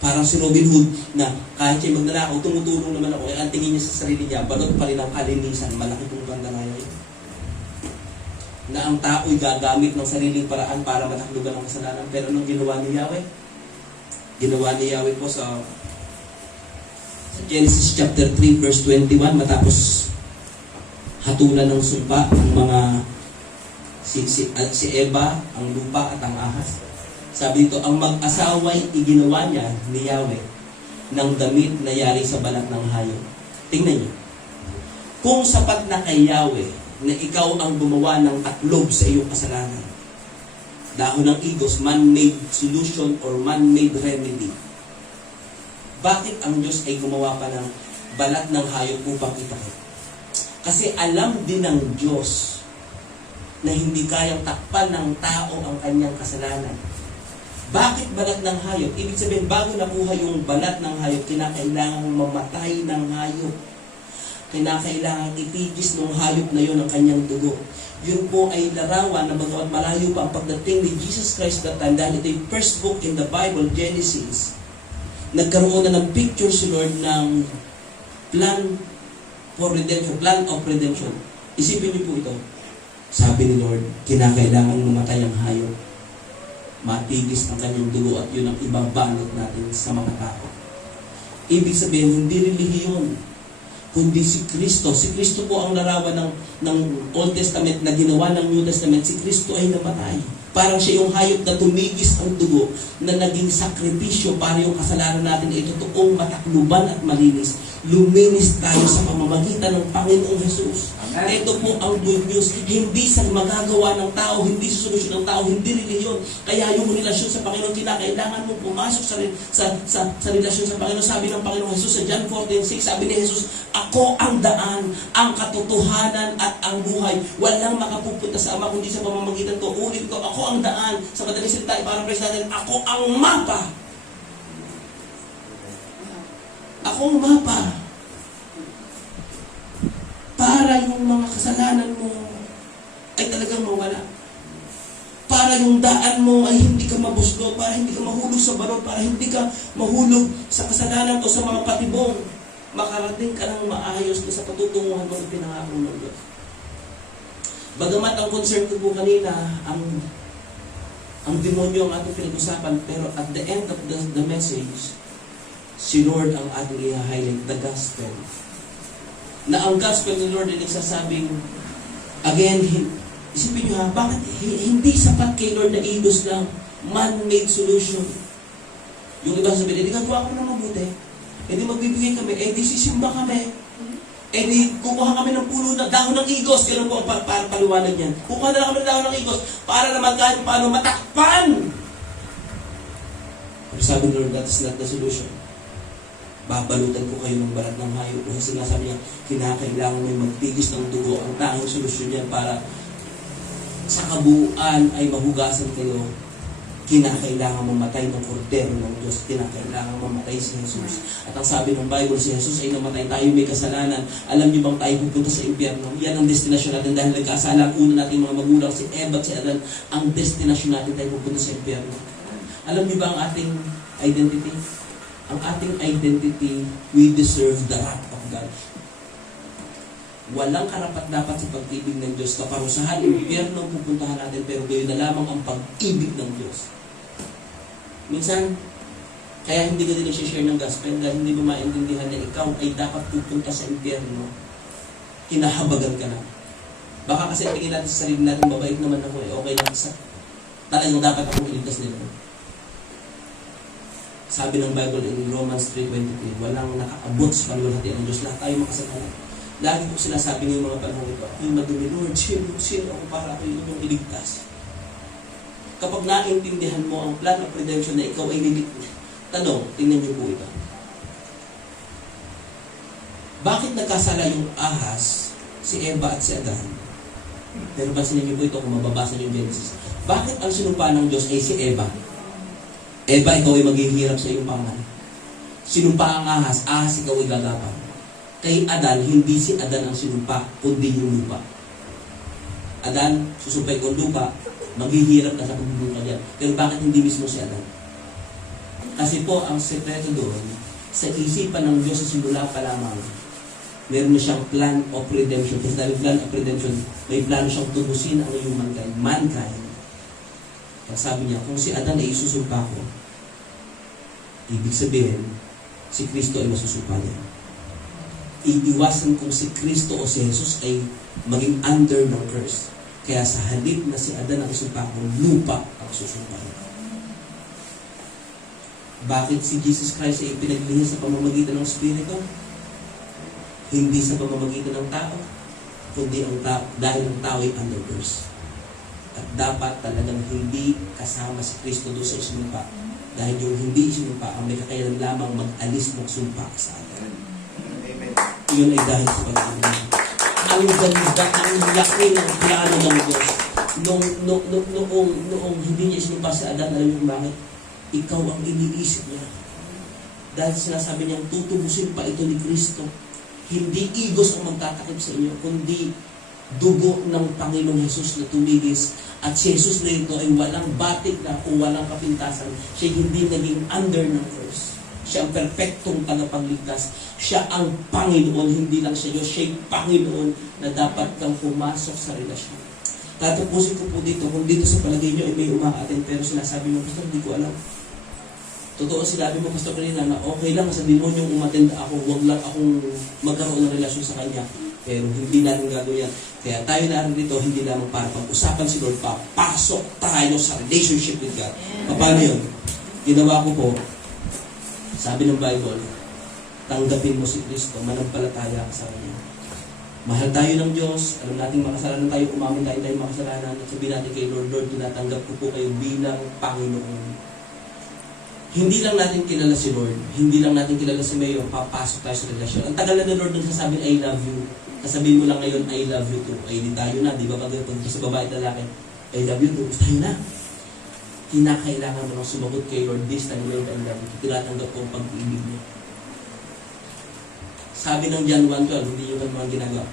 Parang si Robin Hood na kahit siya magnanakaw, tumutulong naman ako. Ang tingin niya sa sarili niya, balot pa rin ang kalinisan. Malaki pong pandanaya yun. Na ang tao'y gagamit ng sariling paraan para matakluban ang kasalanan. Pero anong ginawa ni Yahweh? Ginawa ni Yahweh po sa Genesis chapter 3 verse 21, matapos hatulan ng sumpa ang mga si Eva, ang lupa at ang ahas. Sabi dito, ang mag-asawa'y iginawa niya ni Yahweh ng damit na yari sa balat ng hayop. Tingnan niyo. Kung sapat na kay Yahweh na ikaw ang gumawa ng taklob sa iyong kasalanan, dahon ng igos, man-made solution or man-made remedy, bakit ang Diyos ay gumawa pa ng balat ng hayop upang itakip? Kasi alam din ng Diyos na hindi kayang takpan ng tao ang kanyang kasalanan. Bakit balat ng hayop? Ibig sabihin, bago nakuha yung balat ng hayop, kinakailangan mamatay ng hayop. Kinakailangan itigis ng hayop na yun ang kanyang dugo. Yun po ay larawan na bagamat malayo pa ang pagdating ni Jesus Christ that time, dahil ito yung first book in the Bible, Genesis. Nagkaroon na ng picture si Lord ng plan for redemption, plan of redemption. Isipin niyo po ito. Sabi ni Lord, kinakailangan mamatay ang hayop. Matigis ang kanyang dugo at yun ang ibabalot natin sa mga tao. Ibig sabihin, hindi relihiyon, kundi si Kristo. Si Kristo po ang larawan ng Old Testament na ginawa ng New Testament. Si Kristo ay namatay. Parang siya yung hayop na tumigis ang dugo na naging sakripisyo para yung kasalanan natin ay totoong matakluban at malinis. Luminis tayo sa pamamagitan ng Panginoong Jesus. Ito po ang good news. Hindi sa magagawa ng tao, hindi sa solusyon ng tao, hindi relihiyon. Kaya yung relasyon sa Panginoon, kailangan mo pumasok sa relasyon sa Panginoon. Sabi ng Panginoong Jesus sa John 14:6, sabi ni Jesus, ako ang daan, ang katotohanan at ang buhay. Walang makapupunta sa Ama kundi sa pamamagitan ko. Ulit ko, ako ang daan. Sa madaling salita, i-paraphrase natin, ako ang mapa. Ako ang mapa. Para yung mga kasalanan mo para hindi ka mahulog sa balon, para hindi ka mahulog sa kasalanan o sa mga patibong. Makarating ka ng maayos na sa patutunguhan mo ng pinangako ng Diyos. Bagamat ang concern ko po kanina, ang demonyo ang ating pinag-usapan, pero at the end of the message, si Lord ang ating i-highlight, the gospel. Na ang gospel ni Lord ay nagsasabing, again, isipin nyo ha, bakit hindi sapat kay Lord na igos lang, man-made solution. Yung iba sabihin, hindi gagawa ko na mabuti, hindi magbibigay kami, di sisimba kami, di kukuha kami ng puno na dahon ng igos, ganun po para paliwanag yan. Kukuha na lang kami ng dahon ng igos, para naman kahit paano matakpan. Pero sabi ni Lord, that is not the solution. Babalutan ko kayo ng balat ng hayop. Kasi sinasabi niya, kinakailangan may magtigis ng dugo. Ang tanging solusyon niyan para sa kabuuan ay mahugasan kayo. Kinakailangan mamatay ng kordero ng Diyos. Kinakailangan mamatay si Jesus. At ang sabi ng Bible, si Jesus ay namatay. Tayo may kasalanan. Alam niyo bang tayo pupunta sa impyerno? Yan ang destinasyon natin dahil nagkasala ang una natin mga magulang, si Eva at si Adan. Ang destinasyon natin tayo pupunta sa impyerno. Alam niyo ba ang ating identity? Ang ating identity, we deserve the wrath of God. Walang karapat-dapat sa pag-ibig ng Diyos. Kaparusahan, impyerno ang pupuntahan natin, pero gayon na lamang ang pag-ibig ng Diyos. Minsan, kaya hindi ka din share ng gospel dahil hindi mo maintindihan na ikaw ay dapat pupunta sa impyerno. Kinahabagan ka na. Baka kasi tingin natin sa sarili natin, mabait naman ako okay lang sa talagang dapat akong iligtas nila. Sabi ng Bible in Romans 3:23, walang nakaabot sa kaluwalhatian ng Diyos. Lahat tayo makasalanan. Lagi ko sinasabi ng mga panahon ito, yung madumi, Lord, sino ako para ako yung iligtas? Kapag naintindihan mo ang plan of redemption na ikaw ay niligtas, tanong, tingnan niyo po ito. Bakit nagkasala yung ahas, si Eva at si Adan? Pero pansinin niyo po ito kung mababasa niyo yung Genesis. Bakit ang sinumpa ng Diyos ay si Eva? Eva, ikaw ay maghihirap sa iyong pangalan. Sinumpa ang ahas, ikaw ay gagapang. Kay Adan, hindi si Adan ang sinumpa, kundi yung lupa. Adan, susumpay kong lupa, maghihirap ka sa pagbubungka niya. Pero bakit hindi mismo si Adan? Kasi po, ang sekreto doon, sa isipan ng Diyos sa simula pa lamang, meron na siyang plan of redemption. Kasi dahil plan of redemption, may plano siyang tubusin ang humankind. Mankind. Sabi niya, kung si Adan ay isusumpa ko, ibig sabihin, si Kristo ay masusumpa niya. Iiwasan kung si Kristo o si Jesus ay maging under ng curse. Kaya sa halip na si Adan ang isumpa ko, lupa ang susumpa niya. Bakit si Jesus Christ ay pinaglihis sa pamamagitan ng Espiritu? Hindi sa pamamagitan ng tao, kundi ang tao, dahil ang tao ay under curse. At dapat talagang hindi kasama si Kristo doon sa isinumpa. Dahil yung hindi isinumpa, ang may kakayanan lamang mag-alis ng sumpa sa atin. Amen. Yun ay dahil sa pag-ibig. Ang ganda, ang laki ng plano ng Diyos. Noong hindi niya isinumpa sa Adan, alam niyo bakit? Ikaw ang iniisip niya. Dahil sinasabi niya, tutubusin pa ito ni Kristo. Hindi igos ang magtatakip sa inyo, kundi dugo ng Panginoong Jesus na tumigis. At si Jesus na ito ay walang batik na o walang kapintasan. Siya hindi naging under ng curse. Siya ang perfectong tagapagligtas. Siya ang Panginoon, hindi lang siya Diyos. Siya ang Panginoon na dapat kang pumasok sa relasyon. Tatapusin ko po dito, kung dito sa palagay nyo ay may umaatin, pero sinasabi mo, Pastor, hindi ko alam. Totoo sinabi mo, Pastor, kanina na okay lang sa demonyong umatenda ako, huwag lang akong magkaroon ng relasyon sa Kanya. Pero hindi natin gagawin yan. Kaya tayo narin dito, hindi lamang para pag-usapan si Lord, papasok tayo sa relationship with God. Paano yun? Ginawa ko po, sabi ng Bible, tanggapin mo si Kristo, manampalataya ka sa Kanya. Mahal tayo ng Diyos, alam natin makasalanan tayo, umamin tayo makasalanan, at sabihin natin kay Lord, tinatanggap ko po kayo bilang Panginoon. Hindi lang natin kilala si Lord, hindi lang natin kilala si Mayor, papasok tayo sa relasyon. Ang tagal na ni Lord nung sasabihin, I love you. Kasabihin mo lang ngayon, I love you too. Ay, di tayo na, di ba? Pag sa babae at lalaki, I love you too. Tayo na. Kinakailangan mo lang sumagot kay Lord, this time, Lord, I love you. Tinatanggap ko ang pag-ibig niya. Sabi ng John 1:12, hindi nyo pa mga ginagawa.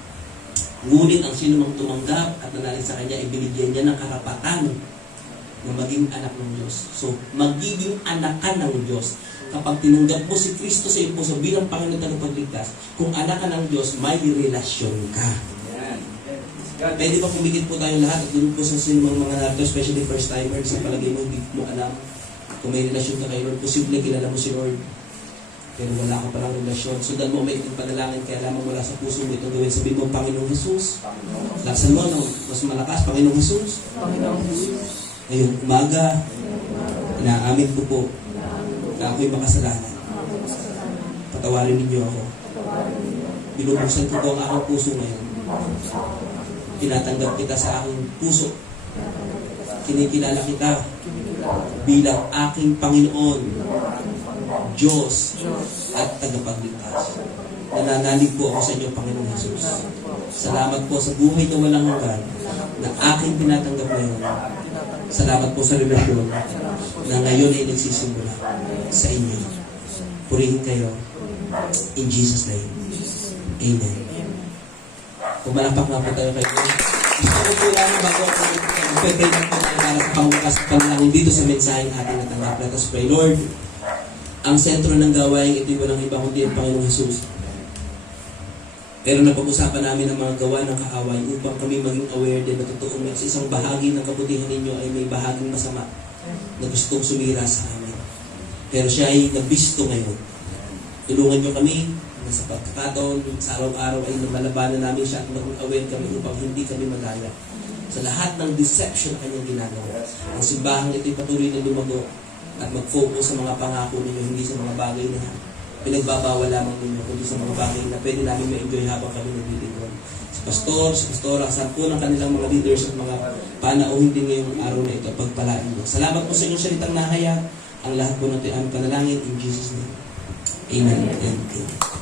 Ngunit ang sino mang tumanggap at nanalig sa Kanya, ibinigyan niya ng karapatan na maging anak ng Diyos. So, magiging anak ka ng Diyos. Kapag tinanggap mo si Kristo sa iyo puso bilang Panginoon at tagapagligtas, kung anak ka ng Diyos, may relasyon ka. Pwede ba kumikit po tayo lahat at doon po sa mga narito, especially first timer, sa palagay mo, hindi mo alam kung may relasyon ka kay Lord. Posible kilala mo si Lord, pero wala ka palang relasyon. Sundan mo may panalangin, kaya lamang wala sa puso mo itong gawin. Sabihin mo, Panginoong Jesus. Laksan mo, mas malakas, Panginoong Jesus. Ngayong umaga, inaamin ko po na ako'y makasalanan. Patawarin ninyo ako. Binubuksan ko po ang aking puso ngayon. Tinatanggap kita sa aking puso. Kinikilala kita bilang aking Panginoon, Diyos at tagapagligtas. Nananalig po ako sa inyo, Panginoong Jesus. Salamat po sa buhay na walang hanggan na aking tinatanggap ngayon. Salamat po sa relasyon na ngayon ay nagsisimula sa inyo. Purihin kayo. In Jesus' name. Amen. Pumalapak nga po tayo kayo. Gusto ko po lang bago ako magpapay na po tayo para sa pangbukas at panalangin dito sa mensaheng ating natanggap. Let us pray. Lord, ang sentro ng gawain ito'y walang iba kundi ang Panginoong Jesus. Pero napag-usapan namin ang mga gawa ng kaaway upang kami maging aware din na totoong may isang bahagi ng kabutihan ninyo ay may bahaging masama na gustong sumira sa amin. Pero siya ay nabisto ngayon. Tulungan nyo kami na sa pagkakataon, sa araw-araw ay lumalabanan namin siya at maging aware kami upang hindi kami magaya sa lahat ng deception na kanyang ginagawa. Ang simbahang ito'y patuloy na lumago at mag-focus sa mga pangako ninyo, hindi sa mga bagay na pinagbabawal lamang ninyo, kundi sa mga bagay na pwede namin ma-enjoy habang kami naglilingkod. Sa pastor, sa pastora, sa po ng kanilang mga leaders at mga panauhin din ngayong araw na ito, pagpalain mo. Salamat po sa inyong salitang nahayag. Ang lahat po natin ang panalangin in Jesus' name. Amen and amen.